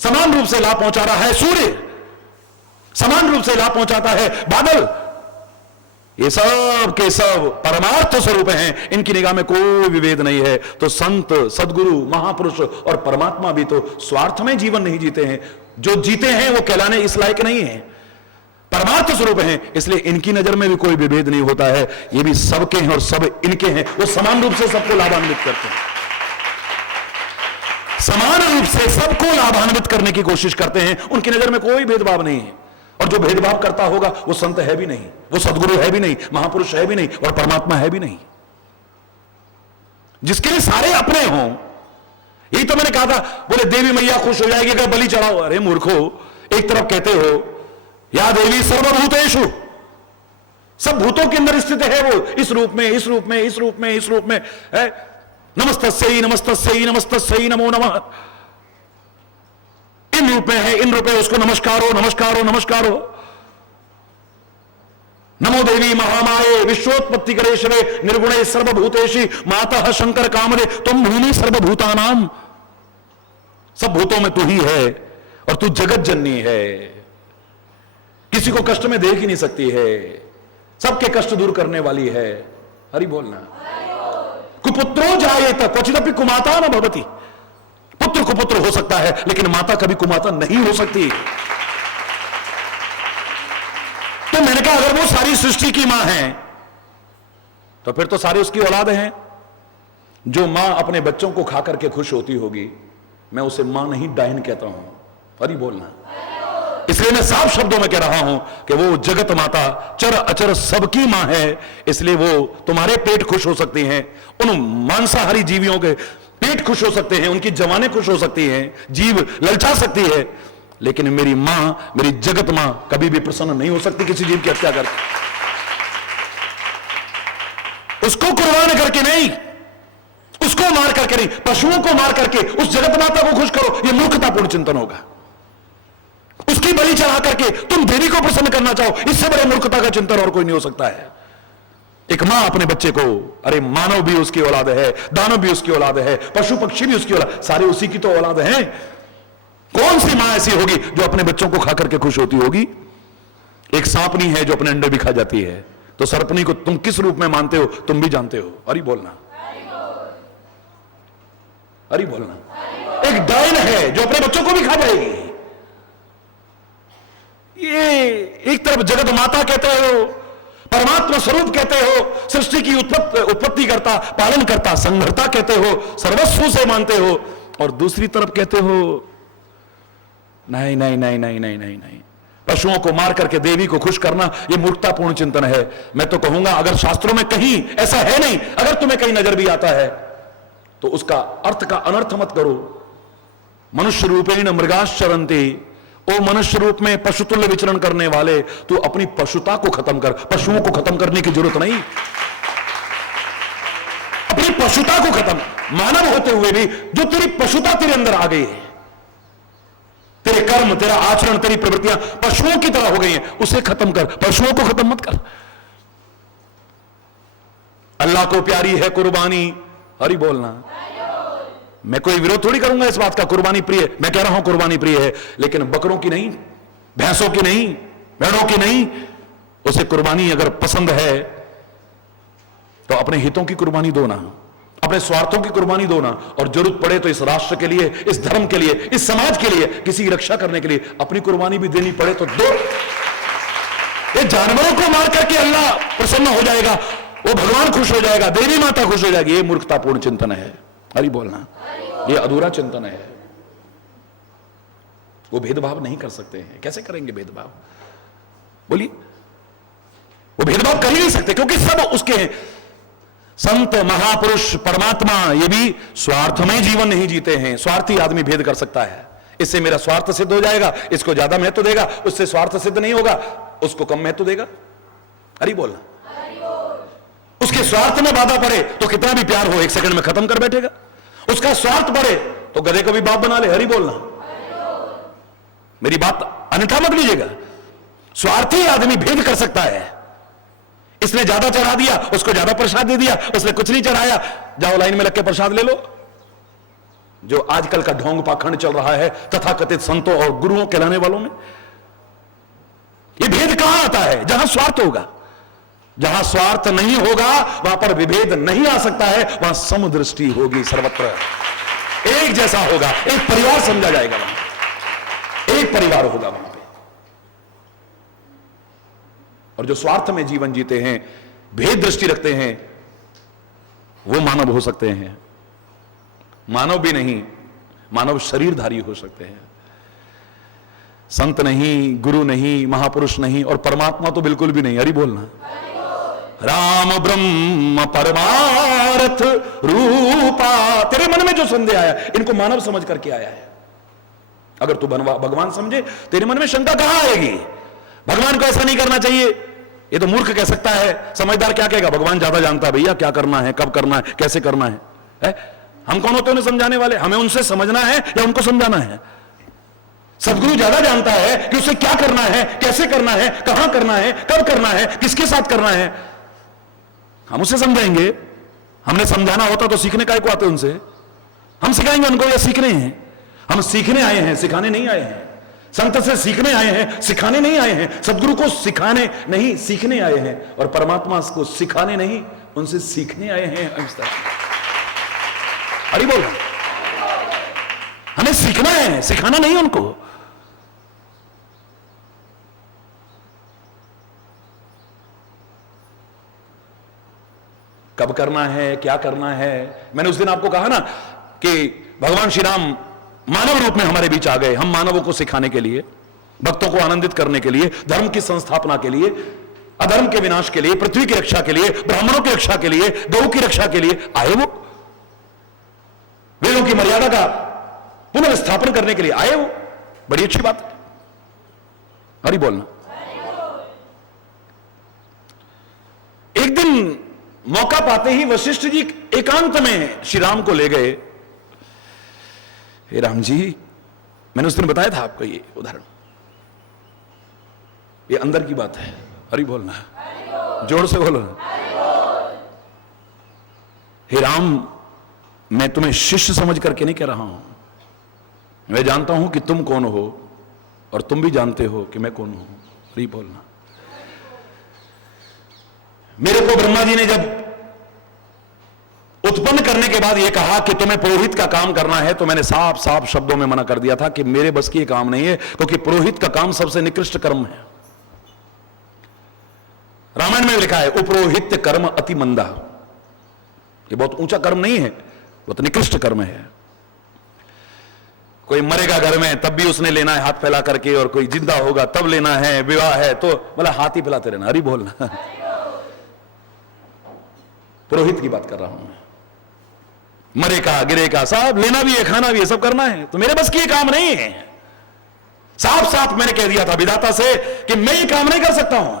समान रूप से लाभ पहुंचा रहा है, सूर्य समान रूप से लाभ पहुंचाता है, बादल, ये सब के सब परमार्थ स्वरूप हैं। इनकी निगाह में कोई विभेद नहीं है। तो संत, सदगुरु, महापुरुष और परमात्मा भी तो स्वार्थ में जीवन नहीं जीते हैं। जो जीते हैं वो कहलाने इस लायक नहीं है, परमार्थ स्वरूप हैं, इसलिए इनकी नजर में भी कोई विभेद नहीं होता है। ये भी सबके हैं और सब इनके हैं, वो समान रूप से सबको लाभान्वित करते हैं, समान रूप से सबको लाभान्वित करने की कोशिश करते हैं। उनकी नजर में कोई भेदभाव नहीं है, और जो भेदभाव करता होगा वो संत है भी नहीं, वो सदगुरु है भी नहीं, महापुरुष है भी नहीं, और परमात्मा है भी नहीं। जिसके लिए सारे अपने हों, यही तो मैंने कहा था, बोले देवी मैया खुश हो जाएगी अगर बलि चढ़ाओ। अरे मूर्खो, एक तरफ कहते हो या देवी सर्वभूतेषु, सब भूतों के अंदर स्थित है वो, इस रूप में, इस रूप में, इस रूप में, इस रूप में है। नमस्तस्यै नमस्तस्यै नमस्तस्यै नमो नमः, इन रूप में है, इन रूप में उसको नमस्कार हो, नमस्कार हो, नमस्कार हो। नमो देवी महामाये विश्वोत्पत्ति करेश्वरे निर्गुणे सर्वभूतेषु मातः शंकर कामदे तुम भूमि सर्वभूतानाम, सब भूतों में तू ही है और तू जगत जननी है, किसी को कष्ट में देख ही नहीं सकती है, सबके कष्ट दूर करने वाली है। हरि बोलना। कुपुत्रो जायेत क्वचिदपि कुमाता न भवति, पुत्र कुपुत्र हो सकता है लेकिन माता कभी कुमाता नहीं हो सकती। तो मैंने कहा अगर अगर वो सारी सृष्टि की मां है तो फिर तो सारे उसकी औलाद हैं। जो मां अपने बच्चों को खा करके खुश होती होगी, मैं उसे मां नहीं डायन कहता हूं। अरे बोलना। इसलिए मैं साफ शब्दों में कह रहा हूं कि वो जगत माता चर अचर सबकी मां है। इसलिए वो तुम्हारे पेट खुश हो सकती हैं, उन मांसाहारी जीवियों के पेट खुश हो सकते हैं, उनकी जवानें खुश हो सकती हैं, जीव ललचा सकती है, लेकिन मेरी मां, मेरी जगत मां कभी भी प्रसन्न नहीं हो सकती किसी जीव की हत्या करके। उसको कुर्बान करके नहीं, उसको मार करके नहीं, पशुओं को मार करके उस जगत माता को खुश करो, यह मूर्खतापूर्ण चिंतन होगा। उसकी बलि चढ़ा करके तुम देवी को प्रसन्न करना चाहो, इससे बड़े मूर्खता का चिंतन और कोई नहीं हो सकता है। एक मां अपने बच्चे को, अरे मानव भी उसकी औलाद है, दानव भी उसकी औलाद है, पशु पक्षी भी उसकी औलाद, सारे उसी की तो औलाद हैं। कौन सी मां ऐसी होगी जो अपने बच्चों को खा करके खुश होती होगी? एक सांपनी है जो अपने अंडे भी खा जाती है, तो सर्पनी को तुम किस रूप में मानते हो तुम भी जानते हो। अरे बोलना, अरे बोलना। एक डायन है जो अपने बच्चों को भी खा जाएगी। ये एक तरफ जगत माता कहते हो, परमात्मा स्वरूप कहते हो, सृष्टि की उत्पत्ति करता, पालन करता, संहर्ता कहते हो, सर्वस्व से मानते हो, और दूसरी तरफ कहते हो नहीं नहीं नहीं नहीं नहीं नहीं नहीं, पशुओं को मार करके देवी को खुश करना यह मूर्खतापूर्ण चिंतन है। मैं तो कहूंगा अगर शास्त्रों में कहीं ऐसा है नहीं, अगर तुम्हें कहीं नजर भी आता है तो उसका अर्थ का अनर्थ मत करो। मनुष्य रूपेण मृगाश्चरन्ति, ओ मनुष्य रूप में पशुतुल्य विचरण करने वाले, तू अपनी पशुता को खत्म कर। पशुओं को खत्म करने की जरूरत नहीं, अपनी पशुता को खत्म। मानव होते हुए भी जो तेरी पशुता तेरे अंदर आ गई है, तेरे कर्म, तेरा आचरण, तेरी प्रवृत्तियां पशुओं की तरह हो गई हैं, उसे खत्म कर, पशुओं को खत्म मत कर। अल्लाह को प्यारी है कुर्बानी। हरि बोलना। मैं कोई विरोध थोड़ी करूंगा इस बात का, कुर्बानी प्रिय, मैं कह रहा हूं कुर्बानी प्रिय है, लेकिन बकरों की नहीं, भैंसों की नहीं, भेड़ों की नहीं। उसे कुर्बानी अगर पसंद है तो अपने हितों की कुर्बानी दो ना, अपने स्वार्थों की कुर्बानी दो ना, और जरूरत पड़े तो इस राष्ट्र के लिए, इस धर्म के लिए, इस समाज के लिए, किसी की रक्षा करने के लिए अपनी कुर्बानी भी देनी पड़े तो दो। ये जानवरों को मार करके अल्लाह प्रसन्न हो जाएगा, वो भगवान खुश हो जाएगा, देवी माता खुश हो जाएगी, ये मूर्खतापूर्ण चिंतन है। हरि बोलना। ये अधूरा चिंतन है। वो भेदभाव नहीं कर सकते हैं। कैसे करेंगे भेदभाव? बोलिए। वो भेदभाव कर ही नहीं सकते क्योंकि सब उसके हैं। संत, महापुरुष, परमात्मा ये भी स्वार्थ में जीवन नहीं जीते हैं। स्वार्थी आदमी भेद कर सकता है, इससे मेरा स्वार्थ सिद्ध हो जाएगा, इसको ज्यादा महत्व देगा, उससे स्वार्थ सिद्ध नहीं होगा, उसको कम महत्व देगा। हरि बोलना। उसके स्वार्थ में बाधा पड़े तो कितना भी प्यार हो 1 सेकंड में खत्म कर बैठेगा। उसका स्वार्थ बढ़े तो गधे को भी बाप बना ले। हरि बोलना। मेरी बात अन्यथा मत लीजिएगा। स्वार्थी आदमी भेद कर सकता है। इसने ज्यादा चढ़ा दिया, उसको ज्यादा प्रसाद दे दिया, उसने कुछ नहीं चढ़ाया, जाओ लाइन में लग के प्रसाद ले लो। जो आजकल का ढोंग पाखंड चल रहा है तथाकथित संतों और गुरुओं कहलाने वालों में, यह भेद कहां आता है? जहां स्वार्थ होगा। जहां स्वार्थ नहीं होगा वहां पर विभेद नहीं आ सकता है, वहां समदृष्टि होगी, सर्वत्र एक जैसा होगा, एक परिवार समझा जाएगा, वहां एक परिवार होगा वहां पे। और जो स्वार्थ में जीवन जीते हैं, भेद दृष्टि रखते हैं, वो मानव हो सकते हैं। मानव भी नहीं, मानव शरीरधारी हो सकते हैं। संत नहीं, गुरु नहीं, महापुरुष नहीं, और परमात्मा तो बिल्कुल भी नहीं। हरि बोलना। राम ब्रह्म परमार्थ रूपा। तेरे मन में जो संदेह आया, इनको मानव समझ करके आया है। अगर तू भगवान समझे, तेरे मन में शंका कहां आएगी? भगवान को ऐसा नहीं करना चाहिए, ये तो मूर्ख कह सकता है। समझदार क्या कहेगा? भगवान ज्यादा जानता है भैया, क्या करना है, कब करना है, कैसे करना है? हम कौन होते हैं उन्हें समझाने वाले? हमें उनसे समझना है या उनको समझाना है? सदगुरु ज्यादा जानता है कि उसे क्या करना है, कैसे करना है, कहां करना है, कब करना है, किसके साथ करना है। हम उसे समझाएंगे। हमने समझाना होता तो सीखने का को आते उनसे, हम सिखाएंगे उनको, या सीखने हैं? हम सीखने आए हैं, सिखाने नहीं आए हैं। संत से सीखने आए हैं, सिखाने नहीं आए हैं। सदगुरु को सिखाने नहीं, सीखने आए हैं। और परमात्मा को सिखाने नहीं, उनसे सीखने आए हैं। इस तरह हरि बोल। हमें सीखना है, सिखाना नहीं उनको। कब करना है, क्या करना है। मैंने उस दिन आपको कहा ना कि भगवान श्री राम मानव रूप में हमारे बीच आ गए, हम मानवों को सिखाने के लिए, भक्तों को आनंदित करने के लिए, धर्म की संस्थापना के लिए, अधर्म के विनाश के लिए, पृथ्वी की रक्षा के लिए, ब्राह्मणों की रक्षा के लिए, गौ की रक्षा के लिए आए वो। वेदों की मर्यादा का पुनर्स्थापन करने के लिए आए वो। बड़ी अच्छी बात है। हरि बोलना। एक दिन मौका पाते ही वशिष्ठ जी एकांत में श्री राम को ले गए। हे राम जी, मैंने उस दिन बताया था आपको ये उदाहरण, ये अंदर की बात है। हरि बोलना, जोर से बोलो। हे राम, मैं तुम्हें शिष्य समझ करके नहीं कह रहा हूं, मैं जानता हूं कि तुम कौन हो और तुम भी जानते हो कि मैं कौन हूं। हरि बोलना। मेरे को ब्रह्मा जी ने जब उत्पन्न करने के बाद यह कहा कि तुम्हें पुरोहित का काम करना है, तो मैंने साफ साफ शब्दों में मना कर दिया था कि मेरे बस की यह काम नहीं है, क्योंकि पुरोहित का काम सबसे निकृष्ट कर्म है। रामायण में लिखा है उपरोहित कर्म अति मंदा। यह बहुत ऊंचा कर्म नहीं है, बहुत निकृष्ट कर्म है। कोई मरेगा घर में तब भी उसने लेना है हाथ फैला करके, और कोई जिंदा होगा तब लेना है, विवाह है तो मतलब हाथ ही फैलाते रहना। हरि बोलना। पुरोहित की बात कर रहा हूं मैं। मरेगा गिरेगा सब लेना भी है, खाना भी है, सब करना है, तो मेरे बस की ये काम नहीं है। साफ साफ मैंने कह दिया था विधाता से कि मैं ये काम नहीं कर सकता हूं।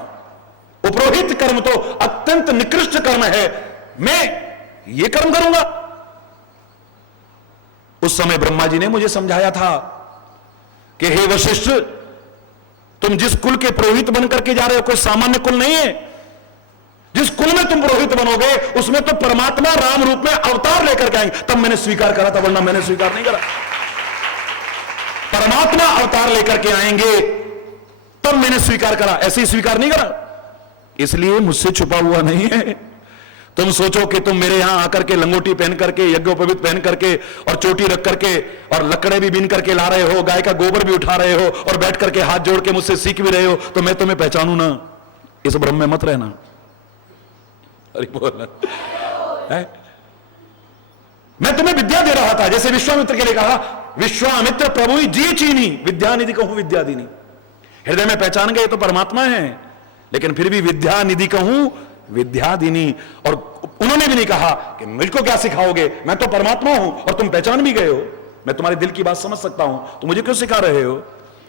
उपरोहित कर्म तो अत्यंत निकृष्ट कर्म है, मैं ये कर्म करूंगा। उस समय ब्रह्मा जी ने मुझे समझाया था कि हे वशिष्ठ, तुम जिस कुल के पुरोहित बनकर के जा रहे हो कोई सामान्य कुल नहीं है। जिस कुल में तुम पुरोहित बनोगे उसमें तो परमात्मा राम रूप में अवतार लेकर के आएंगे, तब मैंने स्वीकार करा था, वरना मैंने स्वीकार नहीं करा। परमात्मा अवतार लेकर के आएंगे तब मैंने स्वीकार करा, ऐसे ही स्वीकार नहीं करा। इसलिए मुझसे छुपा हुआ नहीं है। तुम सोचो कि तुम मेरे यहां आकर के लंगोटी पहन करके, यज्ञोपवीत पहन करके और चोटी रख करके और लकड़े भी बीन करके ला रहे हो, गाय का गोबर भी उठा रहे हो और बैठ करके हाथ जोड़ के मुझसे सीख भी रहे हो, तो मैं तुम्हें पहचानू ना। इस भ्रम में मत रहना। अरे बोलना है? मैं तुम्हें विद्या दे रहा था, जैसे विश्वामित्र के लिए कहा विश्वामित्र प्रभु जी चीनी विद्या निधि कहूं विद्या दीनी। हृदय में पहचान गए तो परमात्मा है, लेकिन फिर भी विद्या निधि कहूं विद्या दीनी। और उन्होंने भी नहीं कहा कि मुझको क्या सिखाओगे, मैं तो परमात्मा हूं और तुम पहचान भी गए हो, मैं तुम्हारे दिल की बात समझ सकता हूं, तो मुझे क्यों सिखा रहे हो।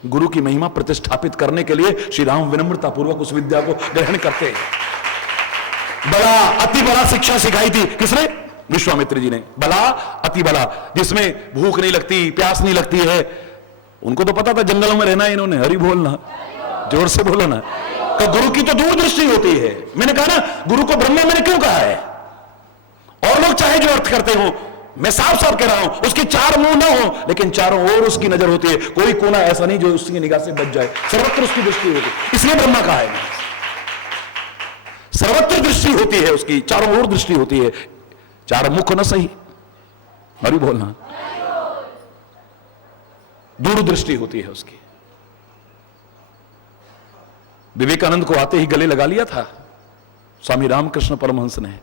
गुरु की महिमा प्रतिष्ठापित करने के लिए श्री राम विनम्रता पूर्वक उस विद्या को ग्रहण करते हैं। बड़ा अति बड़ा शिक्षा सिखाई थी किसने? विश्वामित्र जी ने। बला अति बला, जिसमें भूख नहीं लगती, प्यास नहीं लगती है। उनको तो पता था जंगलों में रहना है इन्होंने। हरि बोलना, जोर से बोलो ना। तो गुरु की तो दूरदृष्टि होती है। मैंने कहा ना, गुरु को ब्रह्मा मैंने क्यों कहा है। और लोग चाहे जो अर्थ करते हो, मैं साफ साफ कह रहा हूं, उसके चार मुंह ना हो लेकिन चारों ओर उसकी नजर होती है। कोई कोना ऐसा नहीं जो उसकी निगाह से बच जाए, सर्वत्र उसकी दृष्टि होती है। इसलिए ब्रह्मा कहा है, सर्वत्र दृष्टि होती है उसकी, चारों ओर दृष्टि होती है। चार मुख न सही, हरि बोलना, दूरदृष्टि होती है उसकी। विवेकानंद को आते ही गले लगा लिया था स्वामी रामकृष्ण परमहंस ने।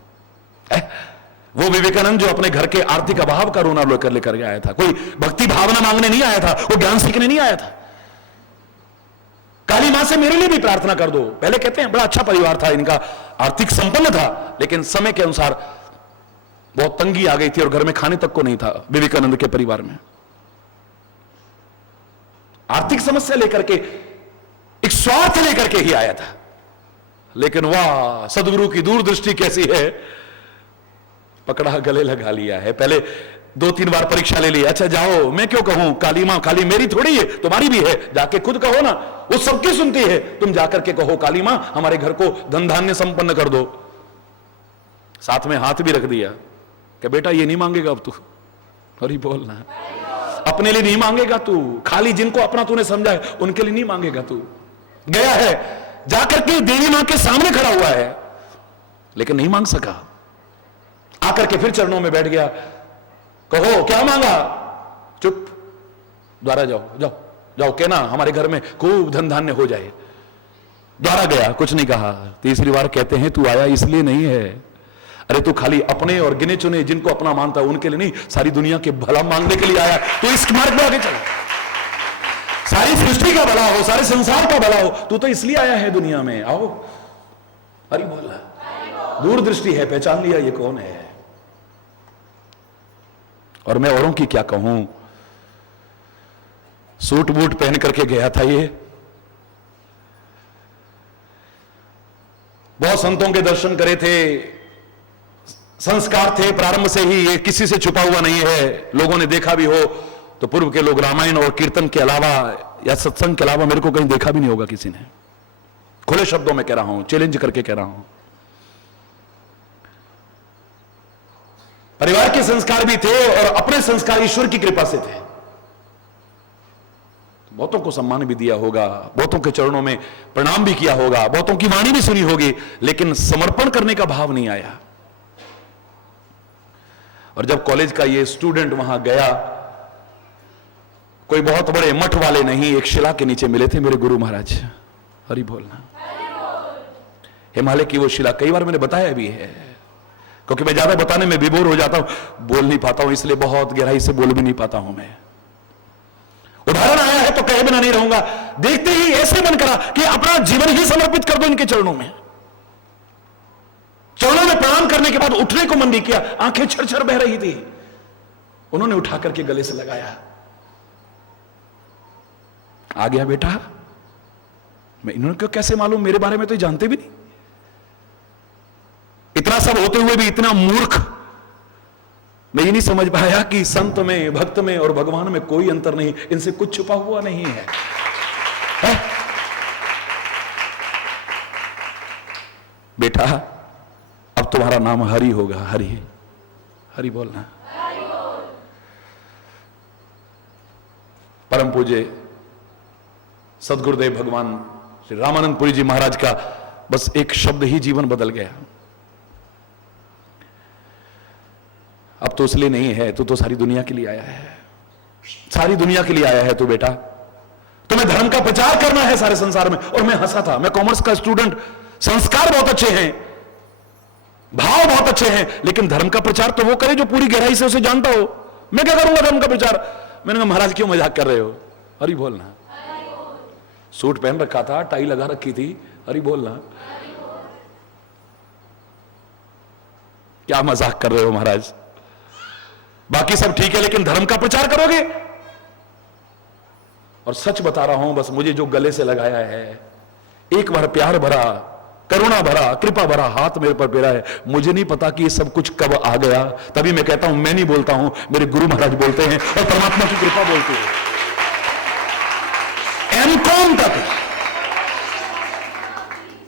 वो विवेकानंद जो अपने घर के आर्थिक अभाव का रोना लेकर के आया था, कोई भक्ति भावना मांगने नहीं आया था, वो ज्ञान सीखने नहीं आया था। काली मां से मेरे लिए भी प्रार्थना कर दो। पहले कहते हैं बड़ा अच्छा परिवार था इनका, आर्थिक संपन्न था, लेकिन समय के अनुसार बहुत तंगी आ गई थी और घर में खाने तक को नहीं था विवेकानंद के परिवार में। आर्थिक समस्या लेकर के, एक स्वार्थ लेकर के ही आया था। लेकिन वाह, सदगुरु की दूरदृष्टि कैसी है, पकड़ा गले लगा लिया है। पहले 2-3 बार परीक्षा ले ली। अच्छा जाओ, मैं क्यों कहूं, काली मां खाली मेरी थोड़ी है, तुम्हारी भी है, जाके खुद कहो ना, वो सबकी सुनती है। तुम जाकर के कहो काली मां हमारे घर को धन धान्य संपन्न कर दो। साथ में हाथ भी रख दिया कि बेटा ये नहीं मांगेगा अब तू। अरे बोलना, अपने लिए नहीं मांगेगा तू, खाली जिनको अपना तूने समझा है उनके लिए नहीं मांगेगा तू। गया है, जाकर के देवी मां के सामने खड़ा हुआ है, लेकिन नहीं मांग सका। आकर के फिर चरणों में बैठ गया। कहो क्या मांगा, चुप, द्वारा जाओ जाओ जाओ, कहना हमारे घर में खूब धन धान्य हो जाए। द्वारा गया, कुछ नहीं कहा। तीसरी बार कहते हैं तू आया इसलिए नहीं है, अरे तू खाली अपने और गिने चुने जिनको अपना मानता है उनके लिए नहीं, सारी दुनिया के भला मांगने के लिए आया। तो इस मार्ग में आगे चला, सारी सृष्टि का भला हो, सारे संसार का भला हो, तू तो इसलिए आया है दुनिया में। आओ, हरि बोल रहा, दूरदृष्टि है, पहचान लिया ये कौन है। और मैं औरों की क्या कहूं, सूट बूट पहन करके गया था ये, बहुत संतों के दर्शन करे थे, संस्कार थे प्रारंभ से ही, ये किसी से छुपा हुआ नहीं है। लोगों ने देखा भी हो तो पूर्व के लोग रामायण और कीर्तन के अलावा या सत्संग के अलावा मेरे को कहीं देखा भी नहीं होगा किसी ने। खुले शब्दों में कह रहा हूं, चैलेंज करके कह रहा हूं। परिवार के संस्कार भी थे और अपने संस्कार ईश्वर की कृपा से थे। बहुतों को सम्मान भी दिया होगा, बहुतों के चरणों में प्रणाम भी किया होगा, बहुतों की वाणी भी सुनी होगी, लेकिन समर्पण करने का भाव नहीं आया। और जब कॉलेज का ये स्टूडेंट वहां गया, कोई बहुत बड़े मठ वाले नहीं, एक शिला के नीचे मिले थे मेरे गुरु महाराज। हरि बोलना, हिमालय की वो शिला, कई बार मैंने बताया भी है, क्योंकि मैं ज्यादा बताने में विभोर हो जाता हूं, बोल नहीं पाता हूं, इसलिए बहुत गहराई से बोल भी नहीं पाता हूं मैं। उदाहरण आया है तो कहे बिना नहीं रहूंगा। देखते ही ऐसे मन करा कि अपना जीवन ही समर्पित कर दो इनके चरणों में। चरणों में प्रणाम करने के बाद उठने को मन नहीं किया, आंखें छरछर बह रही थी। उन्होंने उठा करके गले से लगाया, आ गया बेटा। मैं इन्होंने क्यों कैसे मालूम, मेरे बारे में तो जानते भी नहीं। इतना सब होते हुए भी इतना मूर्ख। मैं ये नहीं समझ पाया कि संत में, भक्त में और भगवान में कोई अंतर नहीं, इनसे कुछ छुपा हुआ नहीं है, है? बेटा अब तुम्हारा नाम हरि होगा। हरि, हरि बोलना। परम पूज्य सदगुरुदेव भगवान श्री रामानंदपुरी जी महाराज का बस एक शब्द ही जीवन बदल गया। अब तो इसलिए नहीं है, तू तो सारी दुनिया के लिए आया है, सारी दुनिया के लिए आया है तू बेटा। तुम्हें धर्म का प्रचार करना है सारे संसार में। और मैं हंसा था, मैं कॉमर्स का स्टूडेंट, संस्कार बहुत अच्छे हैं, भाव बहुत अच्छे हैं, लेकिन धर्म का प्रचार तो वो करे जो पूरी गहराई से उसे जानता हो। मैं क्या करूंगा धर्म का प्रचार? मैंने कहा महाराज क्यों मजाक कर रहे हो? हरि बोलना। सूट पहन रखा था, टाई लगा रखी थी, हरि बोलना। क्या मजाक कर रहे हो महाराज? बाकी सब ठीक है, लेकिन धर्म का प्रचार करोगे? और सच बता रहा हूं, बस मुझे जो गले से लगाया है, एक बार प्यार भरा, करुणा भरा, कृपा भरा हाथ मेरे पर फेरा है। मुझे नहीं पता कि ये सब कुछ कब आ गया। तभी मैं कहता हूं, मैं नहीं बोलता हूं, मेरे गुरु महाराज बोलते हैं और परमात्मा की कृपा बोलती है।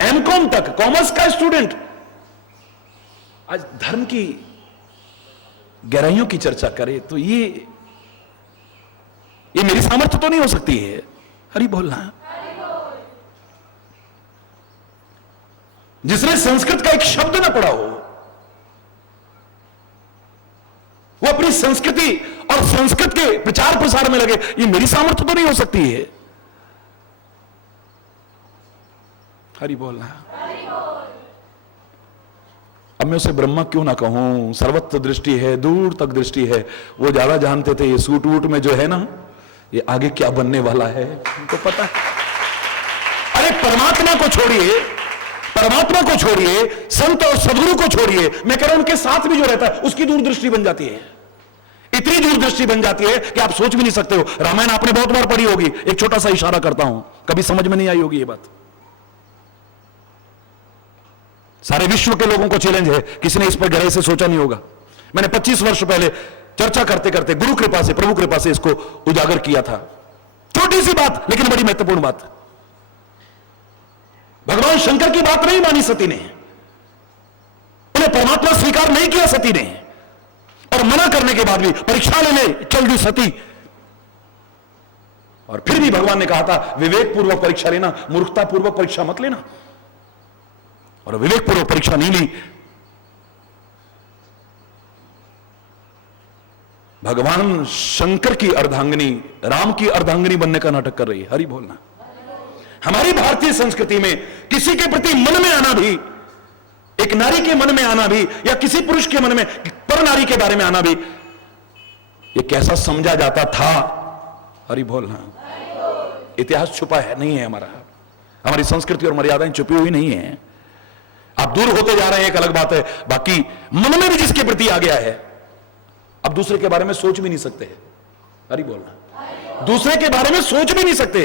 एमकॉम तक कॉमर्स का स्टूडेंट आज धर्म की गहराइयों की चर्चा करे, तो ये मेरी सामर्थ्य तो नहीं हो सकती है। हरि बोलना। जिसने संस्कृत का एक शब्द ना पढ़ा हो, वो अपनी संस्कृति और संस्कृत के प्रचार प्रसार में लगे, ये मेरी सामर्थ्य तो नहीं हो सकती है। हरि बोलना। अब मैं उसे ब्रह्मा क्यों ना कहूं, सर्वत्र दृष्टि है, दूर तक दृष्टि है। वो ज्यादा जानते थे ये सूट वूट में जो है ना, ये आगे क्या बनने वाला है उनको पता है। अरे परमात्मा को छोड़िए, परमात्मा को छोड़िए, संत और सदगुरु को छोड़िए, मैं कह रहा हूं उनके साथ भी जो रहता है उसकी दूरदृष्टि बन जाती है। इतनी दूरदृष्टि बन जाती है कि आप सोच भी नहीं सकते हो। रामायण आपने बहुत बार पढ़ी होगी, एक छोटा सा इशारा करता हूं, कभी समझ में नहीं आई होगी ये बात। सारे विश्व के लोगों को चैलेंज है, किसी ने इस पर गहराई से सोचा नहीं होगा। मैंने 25 वर्ष पहले चर्चा करते करते गुरु कृपा से, प्रभु कृपा से इसको उजागर किया था। छोटी सी बात लेकिन बड़ी महत्वपूर्ण बात। भगवान शंकर की बात नहीं मानी सती ने, उन्हें परमात्मा स्वीकार नहीं किया सती ने, और मना करने के बाद भी परीक्षा लेने चल दी सती। और फिर भी भगवान ने कहा था विवेक पूर्वक परीक्षा लेना, मूर्खता पूर्वक परीक्षा मत लेना। और विवेक पूर्वक परीक्षा नहीं ली। भगवान शंकर की अर्धांगिनी राम की अर्धांगिनी बनने का नाटक कर रही है। हरि बोलना। हमारी भारतीय संस्कृति में किसी के प्रति मन में आना भी एक नारी के मन में आना भी या किसी पुरुष के मन में पर नारी के बारे में आना भी ये कैसा समझा जाता था। हरि बोलना। इतिहास छुपा है नहीं है हमारा, हमारी संस्कृति और मर्यादाएं छुपी हुई नहीं है। आप दूर होते जा रहे हैं एक अलग बात है, बाकी मन में भी जिसके प्रति आ गया है अब दूसरे के बारे में सोच भी नहीं सकते। हरि बोलना। दूसरे के बारे में सोच भी नहीं सकते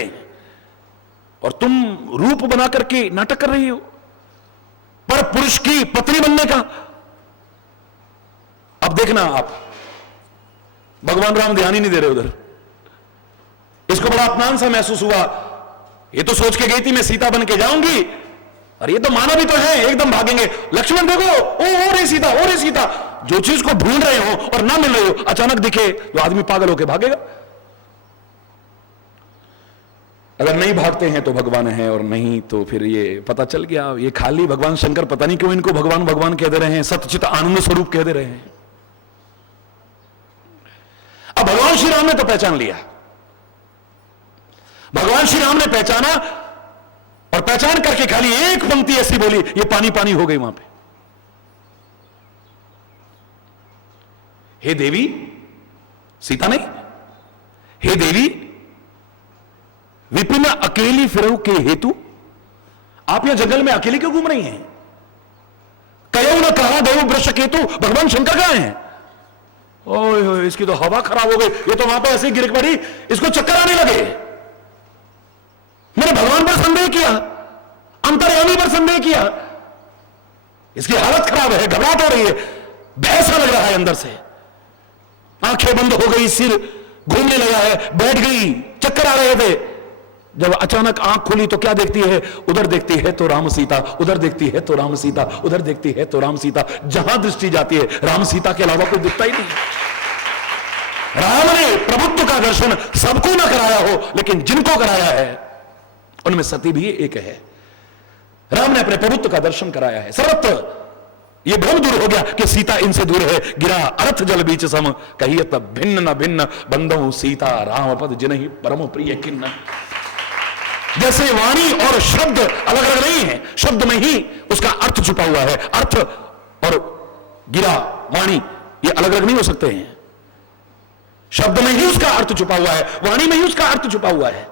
और तुम रूप बना करके नाटक कर रही हो पर पुरुष की पत्नी बनने का। अब देखना आप, भगवान राम ध्यान ही नहीं दे रहे उधर। इसको बड़ा अपमान सा महसूस हुआ। ये तो सोच के गई थी मैं सीता बन के जाऊंगी, और ये तो मानव ही तो है, एकदम भागेंगे। लक्ष्मण देखो, ओ रे सीता, ओ रे सीता। जो चीज को ढूंढ रहे हो और ना मिल रहे हो, अचानक दिखे तो आदमी पागल होके भागेगा। अगर नहीं भागते हैं तो भगवान है, और नहीं तो फिर ये पता चल गया ये खाली भगवान शंकर पता नहीं क्यों इनको भगवान भगवान कह दे रहे हैं, सतचित आनंद स्वरूप कह दे रहे हैं। अब भगवान श्री राम ने तो पहचान लिया। भगवान श्री राम ने पहचाना और पहचान करके खाली एक पंक्ति ऐसी बोली, ये पानी पानी हो गई वहां पे। हे देवी, सीता नहीं, हे देवी विपिन अकेली फिरऊ के हेतु, आप यहां जंगल में अकेले क्यों घूम रही हैं? कयो न कहा गयो वृक्ष केतु, भगवान शंकर कहां हैं? ओए इसकी तो हवा खराब हो गई, ये तो वहां पे ऐसे गिर पड़ी, इसको चक्कर आने लगे। मैंने भगवान पर संदेह किया, अंतर्यामी पर संदेह किया, इसकी हालत खराब है, घबराहट हो रही है, भैंसा लग रहा है अंदर से, आंखें बंद हो गई, सिर घूमने लगा है, बैठ गई, चक्कर आ रहे थे। जब अचानक आंख खुली तो क्या देखती है? उधर देखती है तो राम सीता, उधर देखती है तो राम सीता, उधर देखती है तो राम सीता। जहां दृष्टि जाती है राम सीता के अलावा कोई दिखता ही नहीं। राम ने प्रभुत्व का दर्शन सबको ना कराया हो, लेकिन जिनको कराया है उनमें सती भी एक है। राम ने अपने प्रभुत्व का दर्शन कराया है। सर्वत्र ये भ्रम दूर हो गया कि सीता इनसे दूर है। गिरा अर्थ जल बीच सम, कहियत भिन्न न भिन्न, बंदो सीता राम पद जिन्हि परम प्रिय किन्न। जैसे वाणी और शब्द अलग अलग नहीं है, शब्द में ही उसका अर्थ छुपा हुआ है। अर्थ और गिरा, वाणी ये अलग अलग नहीं हो सकते हैं। शब्द में ही उसका अर्थ छुपा हुआ है, वाणी में ही उसका अर्थ छुपा हुआ है।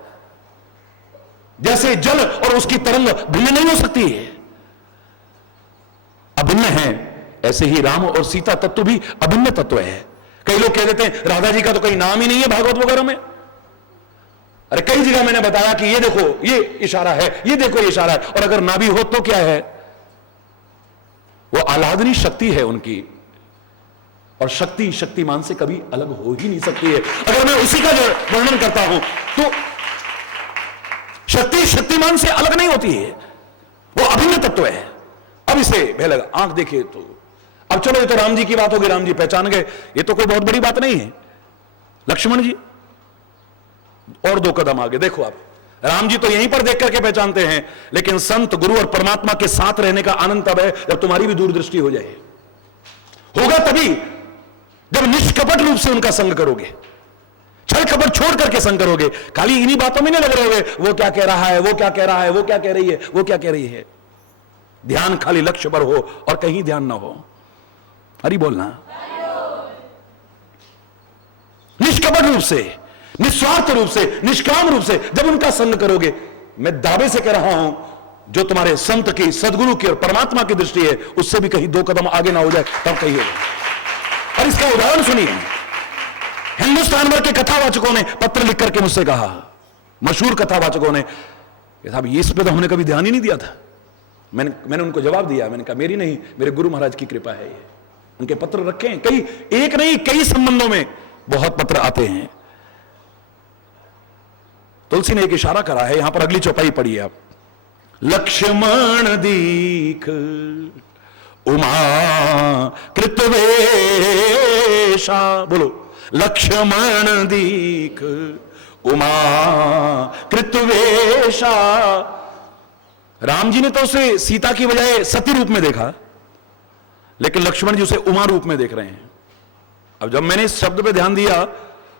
जैसे जल और उसकी तरंग भिन्न नहीं हो सकती है, अभिन्न है, ऐसे ही राम और सीता तत्व भी अभिन्न तत्व है। कई लोग कह देते हैं राधा जी का तो कहीं नाम ही नहीं है भागवत वगैरह में। अरे कई जगह मैंने बताया कि ये देखो ये इशारा है, ये देखो ये इशारा है, और अगर ना भी हो तो क्या है? वो आह्लादनी शक्ति है उनकी, और शक्ति शक्तिमान से कभी अलग हो ही नहीं सकती है। अगर मैं उसी का वर्णन करता हूं तो शक्ति शक्तिमान से अलग नहीं होती है, वो अभिन्न तत्व है। अब इसे लगा आंख देखे तो अब चलो, ये तो राम जी की बात होगी, राम जी पहचान गए, ये तो कोई बहुत बड़ी बात नहीं है। लक्ष्मण जी और 2 कदम आगे देखो आप, राम जी तो यहीं पर देख करके पहचानते हैं, लेकिन संत गुरु और परमात्मा के साथ रहने का आनंद तब है जब तुम्हारी भी दूरदृष्टि हो जाए। होगा तभी जब निष्कपट रूप से उनका संग करोगे, छल कपट छोड़ करके संग करोगे। खाली इन्हीं बातों में नहीं लग रहे होगे, वो क्या कह रहा है, वो क्या कह रहा है, वो क्या कह रही है, वो क्या कह रही है। ध्यान खाली लक्ष्य पर हो और कहीं ध्यान ना हो। हरि बोलना। निष्कपट रूप से, निस्वार्थ रूप से, निष्काम रूप से जब उनका संग करोगे, मैं दावे से कह रहा हूं जो तुम्हारे संत की, सदगुरु की और परमात्मा की दृष्टि है उससे भी कहीं 2 कदम आगे ना हो जाए तब कहिए। और इसका उदाहरण सुनिए, हिंदुस्तान भर के कथावाचकों ने पत्र लिख करके मुझसे कहा, मशहूर कथावाचकों ने, साहब इस पे तो हमने कभी ध्यान ही नहीं दिया था। मैंने उनको जवाब दिया, मैंने कहा मेरी नहीं, मेरे गुरु महाराज की कृपा है। ये उनके पत्र रखे हैं, कई, एक नहीं कई संबंधों में बहुत पत्र आते हैं। तुलसी ने एक इशारा करा है, यहां पर अगली चौपाई पढ़िए आप। लक्ष्मण दीख उमा कृतवेशा, बोलो लक्ष्मण दीख उमा कृतवेशा। राम जी ने तो उसे सीता की बजाय सती रूप में देखा, लेकिन लक्ष्मण जी उसे उमा रूप में देख रहे हैं। अब जब मैंने इस शब्द पे ध्यान दिया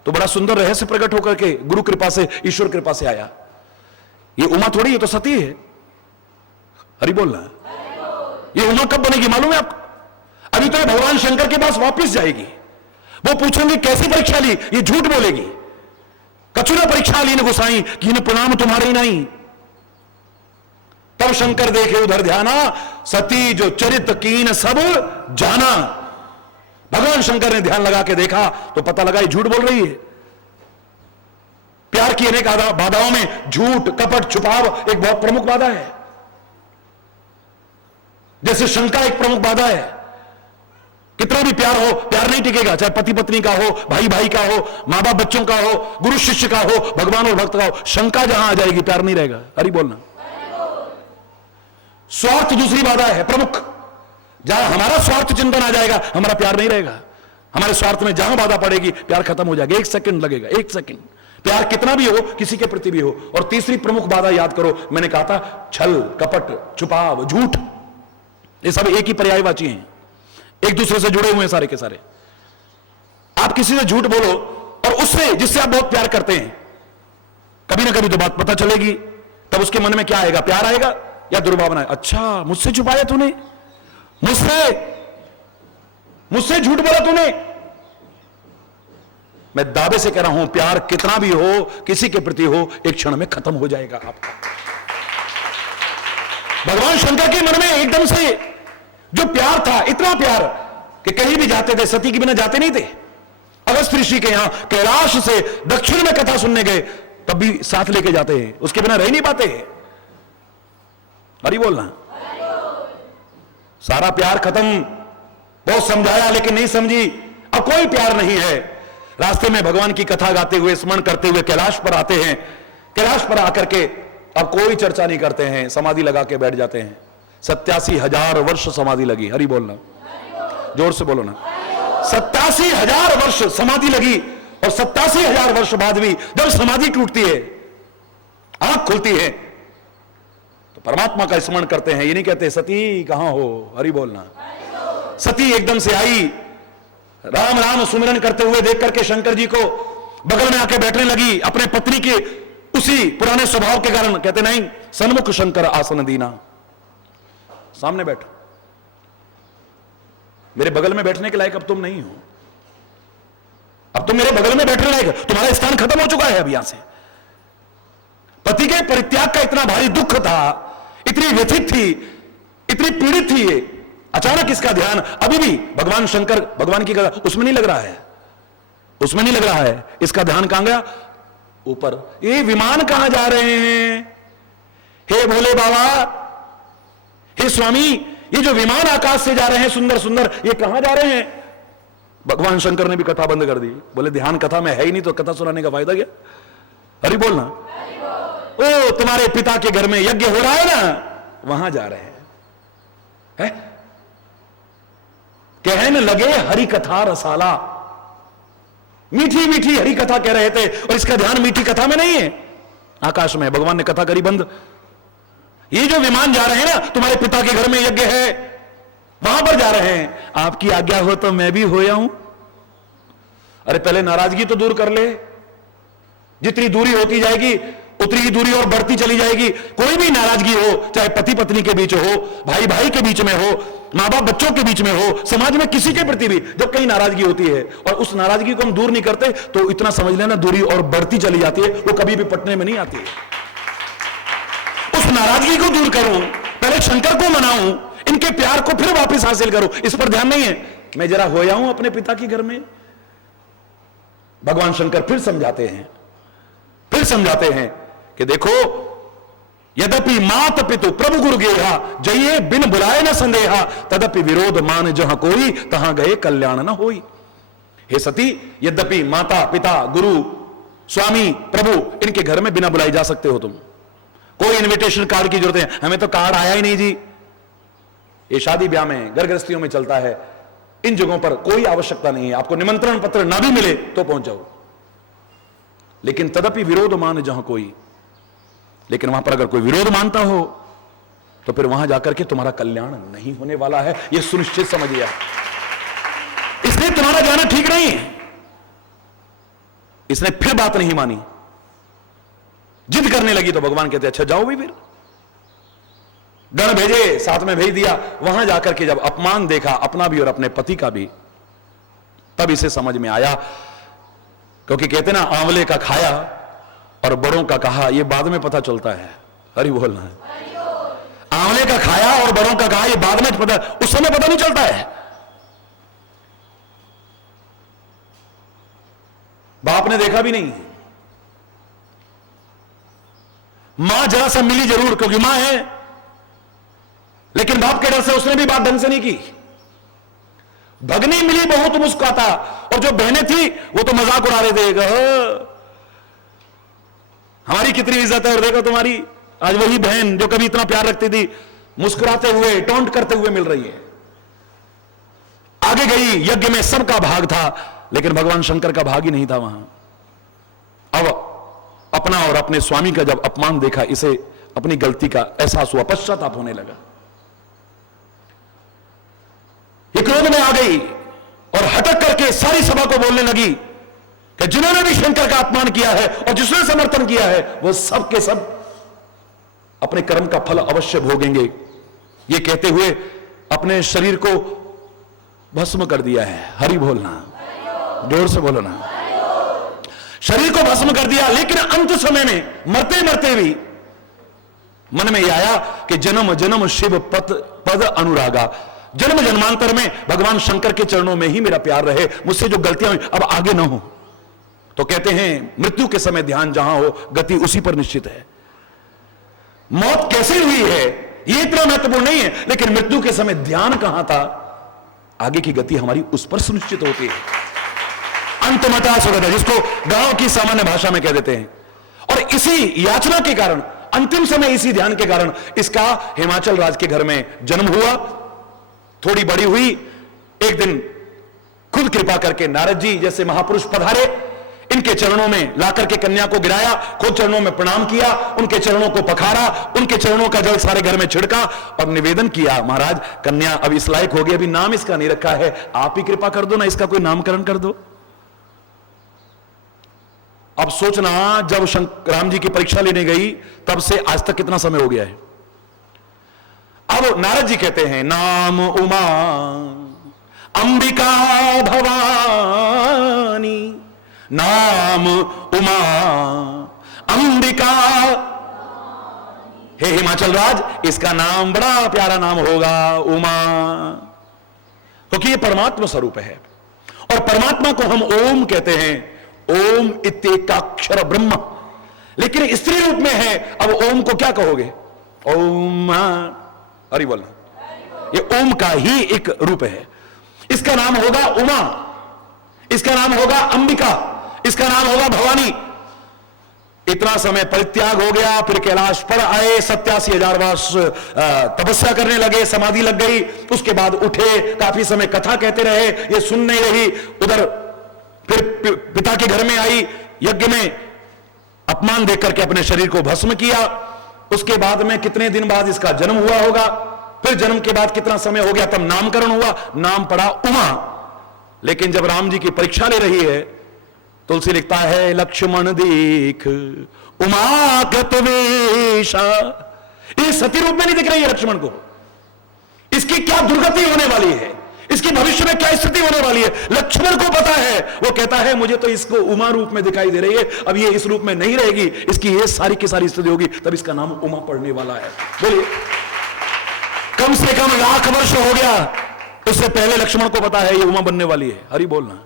तो बड़ा सुंदर रहस्य प्रकट होकर के गुरु कृपा से, ईश्वर कृपा से आया। ये उमा थोड़ी, ये तो सती है। हरि बोलना। ये उमा कब बनेगी मालूम है आपको? अभी तो ये भगवान शंकर के पास वापस जाएगी। वो पूछेंगे कैसी परीक्षा ली, ये झूठ बोलेगी। कछुना परीक्षा ली न गुसाई, कि न प्रणाम तुम्हारे नहीं। तब शंकर देखे उधर ध्याना, सती जो चरित कीन सब जाना। भगवान शंकर ने ध्यान लगा के देखा तो पता लगा ये झूठ बोल रही है। प्यार की अनेक बाधाओं में झूठ, कपट, छुपाव एक बहुत प्रमुख बाधा है। जैसे शंका एक प्रमुख बाधा है। कितना भी प्यार हो, प्यार नहीं टिकेगा, चाहे पति पत्नी का हो, भाई भाई का हो, मां बाप बच्चों का हो, गुरु शिष्य का हो, भगवान और भक्त का हो। शंका जहां आ जाएगी प्यार नहीं रहेगा। हरि बोलना। स्वार्थ दूसरी बाधा है प्रमुख। जहां हमारा स्वार्थ चिंतन आ जाएगा हमारा प्यार नहीं रहेगा। हमारे स्वार्थ में जहां बाधा पड़ेगी प्यार खत्म हो जाएगा। 1 सेकंड लगेगा, 1 सेकंड। प्यार कितना भी हो, किसी के प्रति भी हो। और तीसरी प्रमुख बाधा याद करो, मैंने कहा था छल, कपट, छुपाव, झूठ, ये सब एक ही पर्यायवाची हैं, एक दूसरे से जुड़े हुए हैं सारे के सारे। आप किसी से झूठ बोलो और उससे जिससे आप बहुत प्यार करते हैं, कभी ना कभी तो बात पता चलेगी। तब उसके मन में क्या आएगा, प्यार आएगा या दुर्भावना? अच्छा मुझसे छुपाया तूने, मुझसे झूठ बोला तूने। मैं दावे से कह रहा हूं प्यार कितना भी हो, किसी के प्रति हो, एक क्षण में खत्म हो जाएगा आपका। भगवान शंकर के मन में एकदम से जो प्यार था, इतना प्यार कि कहीं भी जाते थे सती के बिना जाते नहीं थे। अगस्त ऋषि के यहां कैलाश से दक्षिण में कथा सुनने गए तब भी साथ लेके जाते हैं, उसके बिना रह नहीं पाते। हरि बोलना। सारा प्यार खत्म। बहुत समझाया लेकिन नहीं समझी, अब कोई प्यार नहीं है। रास्ते में भगवान की कथा गाते हुए, स्मरण करते हुए कैलाश पर आते हैं। कैलाश पर आकर के अब कोई चर्चा नहीं करते हैं, समाधि लगा के बैठ जाते हैं। 87,000 वर्ष समाधि लगी। हरि बोलना, जोर से बोलो ना। 87,000 वर्ष समाधि लगी। और 87,000 वर्ष बाद भी जब समाधि टूटती है, आंख खुलती है, तो परमात्मा का स्मरण करते हैं। ये नहीं कहते सती कहां हो। हरि बोलना। सती एकदम से आई, राम राम सुमिरन करते हुए देख करके शंकर जी को बगल में आके बैठने लगी। अपने पत्नी के उसी पुराने स्वभाव के कारण कहते नहीं, सन्मुख शंकर आसन दीना, सामने बैठो, मेरे बगल में बैठने के लायक अब तुम नहीं हो। अब तुम मेरे बगल में बैठने लायक, तुम्हारा स्थान खत्म हो चुका है अब यहां से। पति के परित्याग का इतना भारी दुख था, इतनी व्यथित थी, इतनी पीड़ित थी ये। अचानक इसका ध्यान अभी भी भगवान शंकर, भगवान की कथा उसमें नहीं लग रहा है, उसमें नहीं लग रहा है। इसका ध्यान कहां गया? ऊपर। ये विमान कहां जा रहे हैं? हे भोले बाबा, हे स्वामी, ये जो विमान आकाश से जा रहे हैं सुंदर सुंदर, ये कहां जा रहे हैं? भगवान शंकर ने भी कथा बंद कर दी। बोले ध्यान कथा में है ही नहीं तो कथा सुनाने का फायदा क्या? हरि बोलना। ओ तुम्हारे पिता के घर में यज्ञ हो रहा है ना, वहां जा रहे हैं। कहने लगे हरि कथा रसाला, मीठी मीठी हरि कथा कह रहे थे। और इसका ध्यान मीठी कथा में नहीं है, आकाश में। भगवान ने कथा करी बंद। ये जो विमान जा रहे हैं ना, तुम्हारे पिता के घर में यज्ञ है, वहां पर जा रहे हैं। आपकी आज्ञा हो तो मैं भी होया हूं। अरे पहले नाराजगी तो दूर कर ले। जितनी दूरी होती जाएगी उतनी ही दूरी और बढ़ती चली जाएगी। कोई भी नाराजगी हो, चाहे पति पत्नी के बीच हो, भाई भाई के बीच में हो, मां बाप बच्चों के बीच में हो, समाज में किसी के प्रति भी जब कहीं नाराजगी होती है और उस नाराजगी को हम दूर नहीं करते तो इतना समझ लेना दूरी और बढ़ती चली जाती है, वो कभी भी पटने में नहीं आती है। उस नाराजगी को दूर करूं, पहले शंकर को मनाऊं, इनके प्यार को फिर वापस हासिल करूं, इस पर ध्यान नहीं है। मैं जरा होया हूं अपने पिता के घर में। भगवान शंकर फिर समझाते हैं कि देखो, यद्यपि मात पितु प्रभु गुरु गेहा, जइए बिन बुलाए न संदेहा, तदपि विरोध मान जहां कोई, तहां गए कल्याण न होई। हे सती, यद्यपि माता पिता गुरु स्वामी प्रभु इनके घर में बिना बुलाए जा सकते हो तुम, कोई इनविटेशन कार्ड की जरूरत है, हमें तो कार्ड आया ही नहीं जी। ये शादी ब्याह में, घर गृहस्थियों में चलता है। इन जगहों पर कोई आवश्यकता नहीं है, आपको निमंत्रण पत्र ना भी मिले तो पहुंच जाओ। लेकिन तदपि विरोध मान जहां कोई, लेकिन वहां पर अगर कोई विरोध मानता हो तो फिर वहां जाकर के तुम्हारा कल्याण नहीं होने वाला है, यह सुनिश्चित समझिए। इसने तुम्हारा जाना ठीक नहीं है। इसने फिर बात नहीं मानी, जिद करने लगी तो भगवान कहते अच्छा जाओ भी फिर। गण भेजे, साथ में भेज दिया। वहां जाकर के जब अपमान देखा अपना भी और अपने पति का भी, तब इसे समझ में आया। क्योंकि कहते ना, आंवले का खाया और बड़ों का कहा, यह बाद में पता चलता है। हरि बोलना है। आंवले का खाया और बड़ों का कहा, यह बाद में पता, उस समय पता नहीं चलता है। बाप ने देखा भी नहीं, मां जरा सा मिली जरूर क्योंकि मां है, लेकिन बाप के डर से उसने भी बात ढंग से नहीं की। भगनी मिली बहुत मुस्कुराता, और जो बहनें थी वो तो मजाक उड़ा रहे थे, हमारी कितनी इज्जत है और देखो तुम्हारी आज वही बहन जो कभी इतना प्यार रखती थी मुस्कुराते हुए टोंट करते हुए मिल रही है। आगे गई, यज्ञ में सबका भाग था, लेकिन भगवान शंकर का भाग ही नहीं था वहां। अब अपना और अपने स्वामी का जब अपमान देखा, इसे अपनी गलती का एहसास हुआ, पश्चाताप होने लगा। ये क्रोध में आ गई और हटक करके सारी सभा को बोलने लगी कि जिन्होंने भी शंकर का अपमान किया है और जिसने समर्थन किया है, वो सब के सब अपने कर्म का फल अवश्य भोगेंगे। ये कहते हुए अपने शरीर को भस्म कर दिया है। हरि बोलना, जोर से बोलो ना। शरीर को भस्म कर दिया, लेकिन अंत समय में मरते मरते भी मन में यह आया कि जन्म जन्म शिव पद अनुरागा, जन्म जन्मांतर में भगवान शंकर के चरणों में ही मेरा प्यार रहे, मुझसे जो गलतियां हुई अब आगे ना हो। तो कहते हैं मृत्यु के समय ध्यान जहां हो, गति उसी पर निश्चित है। मौत कैसे हुई है ये इतना महत्वपूर्ण नहीं है, लेकिन मृत्यु के समय ध्यान कहां था, आगे की गति हमारी उस पर सुनिश्चित होती है। अंतमता सुगता, जिसको गांव की सामान्य भाषा में कह देते हैं। और इसी याचना के कारण, अंतिम समय इसी ध्यान के कारण इसका हिमाचल राज के घर में जन्म हुआ। थोड़ी बड़ी हुई, एक दिन खुद कृपा करके नारद जी जैसे महापुरुष पधारे, इनके चरणों में लाकर के कन्या को गिराया, खुद चरणों में प्रणाम किया, उनके चरणों को पखारा, उनके चरणों का जल सारे घर में छिड़का और निवेदन किया, महाराज कन्या अब इस लायक हो गई, अभी नाम इसका नहीं रखा है, आप ही कृपा कर दो ना, इसका कोई नामकरण कर दो। अब सोचना, जब राम जी की परीक्षा लेने गई तब से आज तक कितना समय हो गया है। अब नारद जी कहते हैं, नाम उमा अंबिका भवानी, नाम उमा अंबिका। हे हिमाचल राज, इसका नाम बड़ा प्यारा नाम होगा, उमा, क्योंकि ये परमात्मा स्वरूप है। और परमात्मा को हम ओम कहते हैं, ओम इत्येकाक्षर ब्रह्म, लेकिन स्त्री रूप में है। अब ओम को क्या कहोगे, ओम, हरि बोलना। ये ओम का ही एक रूप है। इसका नाम होगा उमा, इसका नाम होगा अंबिका, इसका नाम होगा भवानी। इतना समय परित्याग हो गया, फिर कैलाश पर आए, 87,000 वर्ष तपस्या करने लगे, समाधि लग गई। उसके बाद उठे, काफी समय कथा कहते रहे, ये सुन नहीं रही। उधर फिर पिता के घर में आई, यज्ञ में अपमान देख करके अपने शरीर को भस्म किया। उसके बाद में कितने दिन बाद इसका जन्म हुआ होगा, फिर जन्म के बाद कितना समय हो गया, तब नामकरण हुआ, नाम पड़ा उमा। लेकिन जब राम जी की परीक्षा ले रही है, तुलसी लिखता है, लक्ष्मण देख उमा कृतवेशा। ये सती रूप में नहीं दिख रही है लक्ष्मण को, इसकी क्या दुर्गति होने वाली है, इसकी भविष्य में क्या स्थिति होने वाली है, लक्ष्मण को पता है। वो कहता है, मुझे तो इसको उमा रूप में दिखाई दे रही है, अब ये इस रूप में नहीं रहेगी, इसकी ये सारी की सारी स्थिति होगी, तब इसका नाम उमा पड़ने वाला है। बोलिए, कम से कम लाख वर्ष हो गया, उससे पहले लक्ष्मण को पता है ये उमा बनने वाली है। हरि बोलना।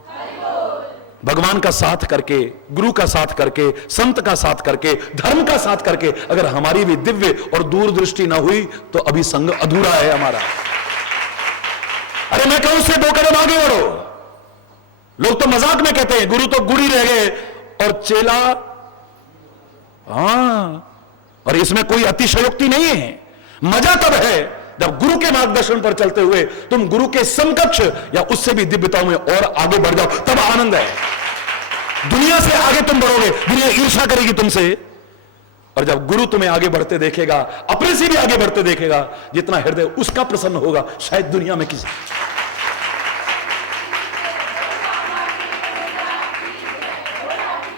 भगवान का साथ करके, गुरु का साथ करके, संत का साथ करके, धर्म का साथ करके अगर हमारी भी दिव्य और दूरदृष्टि ना हुई तो अभी संग अधूरा है हमारा। अरे मैं कहूं से 2 कदम आगे बढ़ो। लोग तो मजाक में कहते हैं गुरु तो गुड़ी रह गए और चेला, और इसमें कोई अतिशयोक्ति नहीं है। मजा तब है जब गुरु के मार्गदर्शन पर चलते हुए तुम गुरु के समकक्ष या उससे भी दिव्यताओं में और आगे बढ़ जाओ, तब आनंद है। दुनिया से आगे तुम बढ़ोगे, दुनिया ईर्ष्या करेगी तुमसे, और जब गुरु तुम्हें आगे बढ़ते देखेगा, अपने से भी आगे बढ़ते देखेगा, जितना हृदय उसका प्रसन्न होगा, शायद दुनिया में किसी।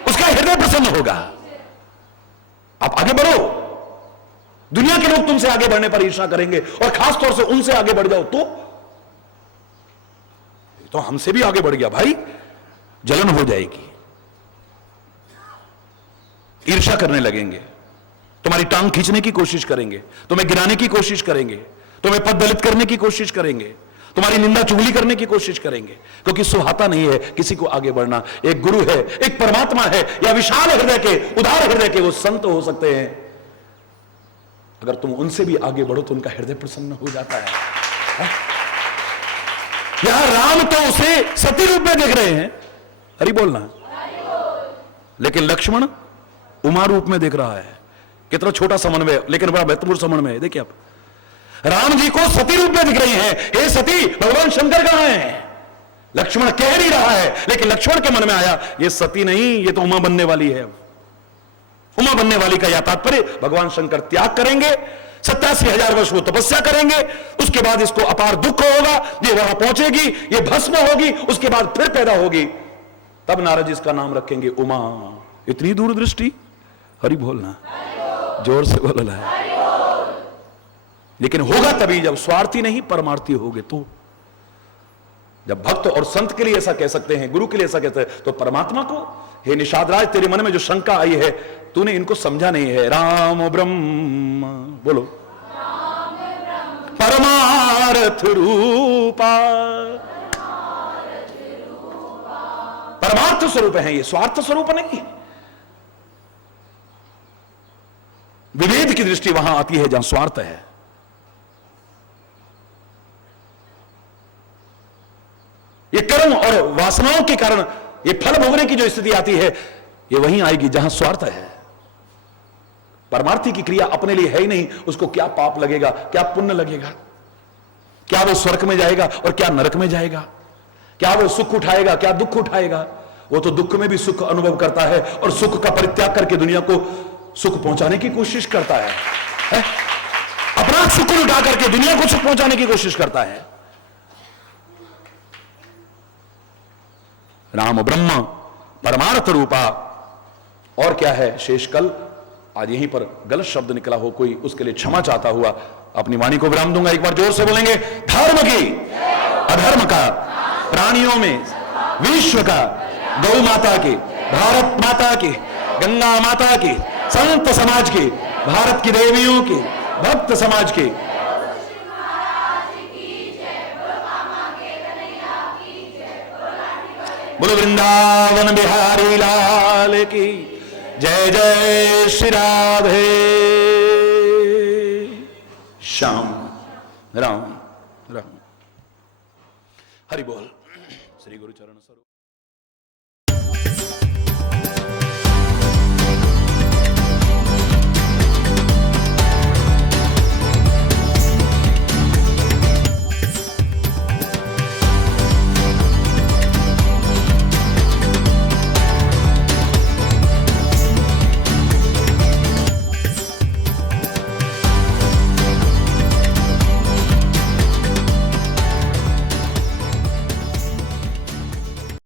उसका हृदय प्रसन्न होगा। आप आगे बढ़ो, दुनिया के लोग तुमसे आगे बढ़ने पर ईर्ष्या करेंगे और खास तौर से उनसे आगे बढ़ जाओ तो हमसे भी आगे बढ़ गया भाई, जलन हो जाएगी, ईर्ष्या करने लगेंगे, तुम्हारी टांग खींचने की कोशिश करेंगे, तुम्हें गिराने की कोशिश करेंगे, तुम्हें पद दलित करने की कोशिश करेंगे, तुम्हारी निंदा चुगली करने की कोशिश करेंगे, क्योंकि सुहाता नहीं है किसी को आगे बढ़ना। एक गुरु है, एक परमात्मा है, या विशाल हृदय के, उदार हृदय के वो संत हो सकते हैं, अगर तुम उनसे भी आगे बढ़ो तो उनका हृदय प्रसन्न हो जाता है। यहां राम तो उसे सती रूप में देख रहे हैं, हरि बोलना, लेकिन लक्ष्मण उमा रूप में देख रहा है। कितना छोटा समन्वय लेकिन बड़ा महत्वपूर्ण समन्वय है। देखिए आप, राम जी को सती रूप में दिख रही हैं, हे सती भगवान शंकर कहां हैं? लक्ष्मण कह नहीं रहा है, लेकिन लक्ष्मण के मन में आया ये सती नहीं, ये तो उमा बनने वाली है। उमा बनने वाली का यह तात्पर्य, भगवान शंकर त्याग करेंगे, 87,000 वर्ष वो तपस्या करेंगे, उसके बाद इसको अपार दुख होगा, ये वहां पहुंचेगी, ये भस्म होगी, उसके बाद फिर पैदा होगी, तब नारद जी इसका नाम रखेंगे उमा। इतनी दूरदृष्टि, हरि बोलना, जोर से बोलना है। लेकिन होगा तभी जब स्वार्थी नहीं परमार्थी होगे, तो जब भक्त और संत के लिए ऐसा कह सकते हैं, गुरु के लिए ऐसा कहते हैं, तो परमात्मा को, हे निषाद राज तेरे मन में जो शंका आई है, तूने इनको समझा नहीं है। राम ब्रह्म, बोलो, परमार्थ रूपा, परमार्थ स्वरूप है, ये स्वार्थ स्वरूप नहीं है। विभेद की दृष्टि वहां आती है जहां स्वार्थ है। ये कर्म और वासनाओं के कारण ये फल भोगने की जो स्थिति आती है, ये वहीं आएगी जहां स्वार्थ है। परमार्थी की क्रिया अपने लिए है ही नहीं, उसको क्या पाप लगेगा, क्या पुण्य लगेगा, क्या वो स्वर्ग में जाएगा और क्या नरक में जाएगा, क्या वो सुख उठाएगा, क्या दुख उठाएगा। वो तो दुख में भी सुख अनुभव करता है और सुख का परित्याग करके दुनिया को सुख पहुंचाने की कोशिश करता है? अपना सुख उठा करके दुनिया को सुख पहुंचाने की कोशिश करता है। राम ब्रह्म परमार्थ रूपा, और क्या है शेष कल। आज यहीं पर गलत शब्द निकला हो कोई, उसके लिए क्षमा चाहता हुआ अपनी वाणी को विराम दूंगा। एक बार जोर से बोलेंगे, धर्म की, अधर्म का, प्राणियों में, विश्व का, गौ माता की, भारत माता की, गंगा माता की, संत समाज की, भारत की देवियों की, भक्त समाज की, बोलो वृंदावन बिहारी लाल की जय। जय श्री राधे श्याम राम राम। हरि बोल। श्री गुरु चरण स्वरूप।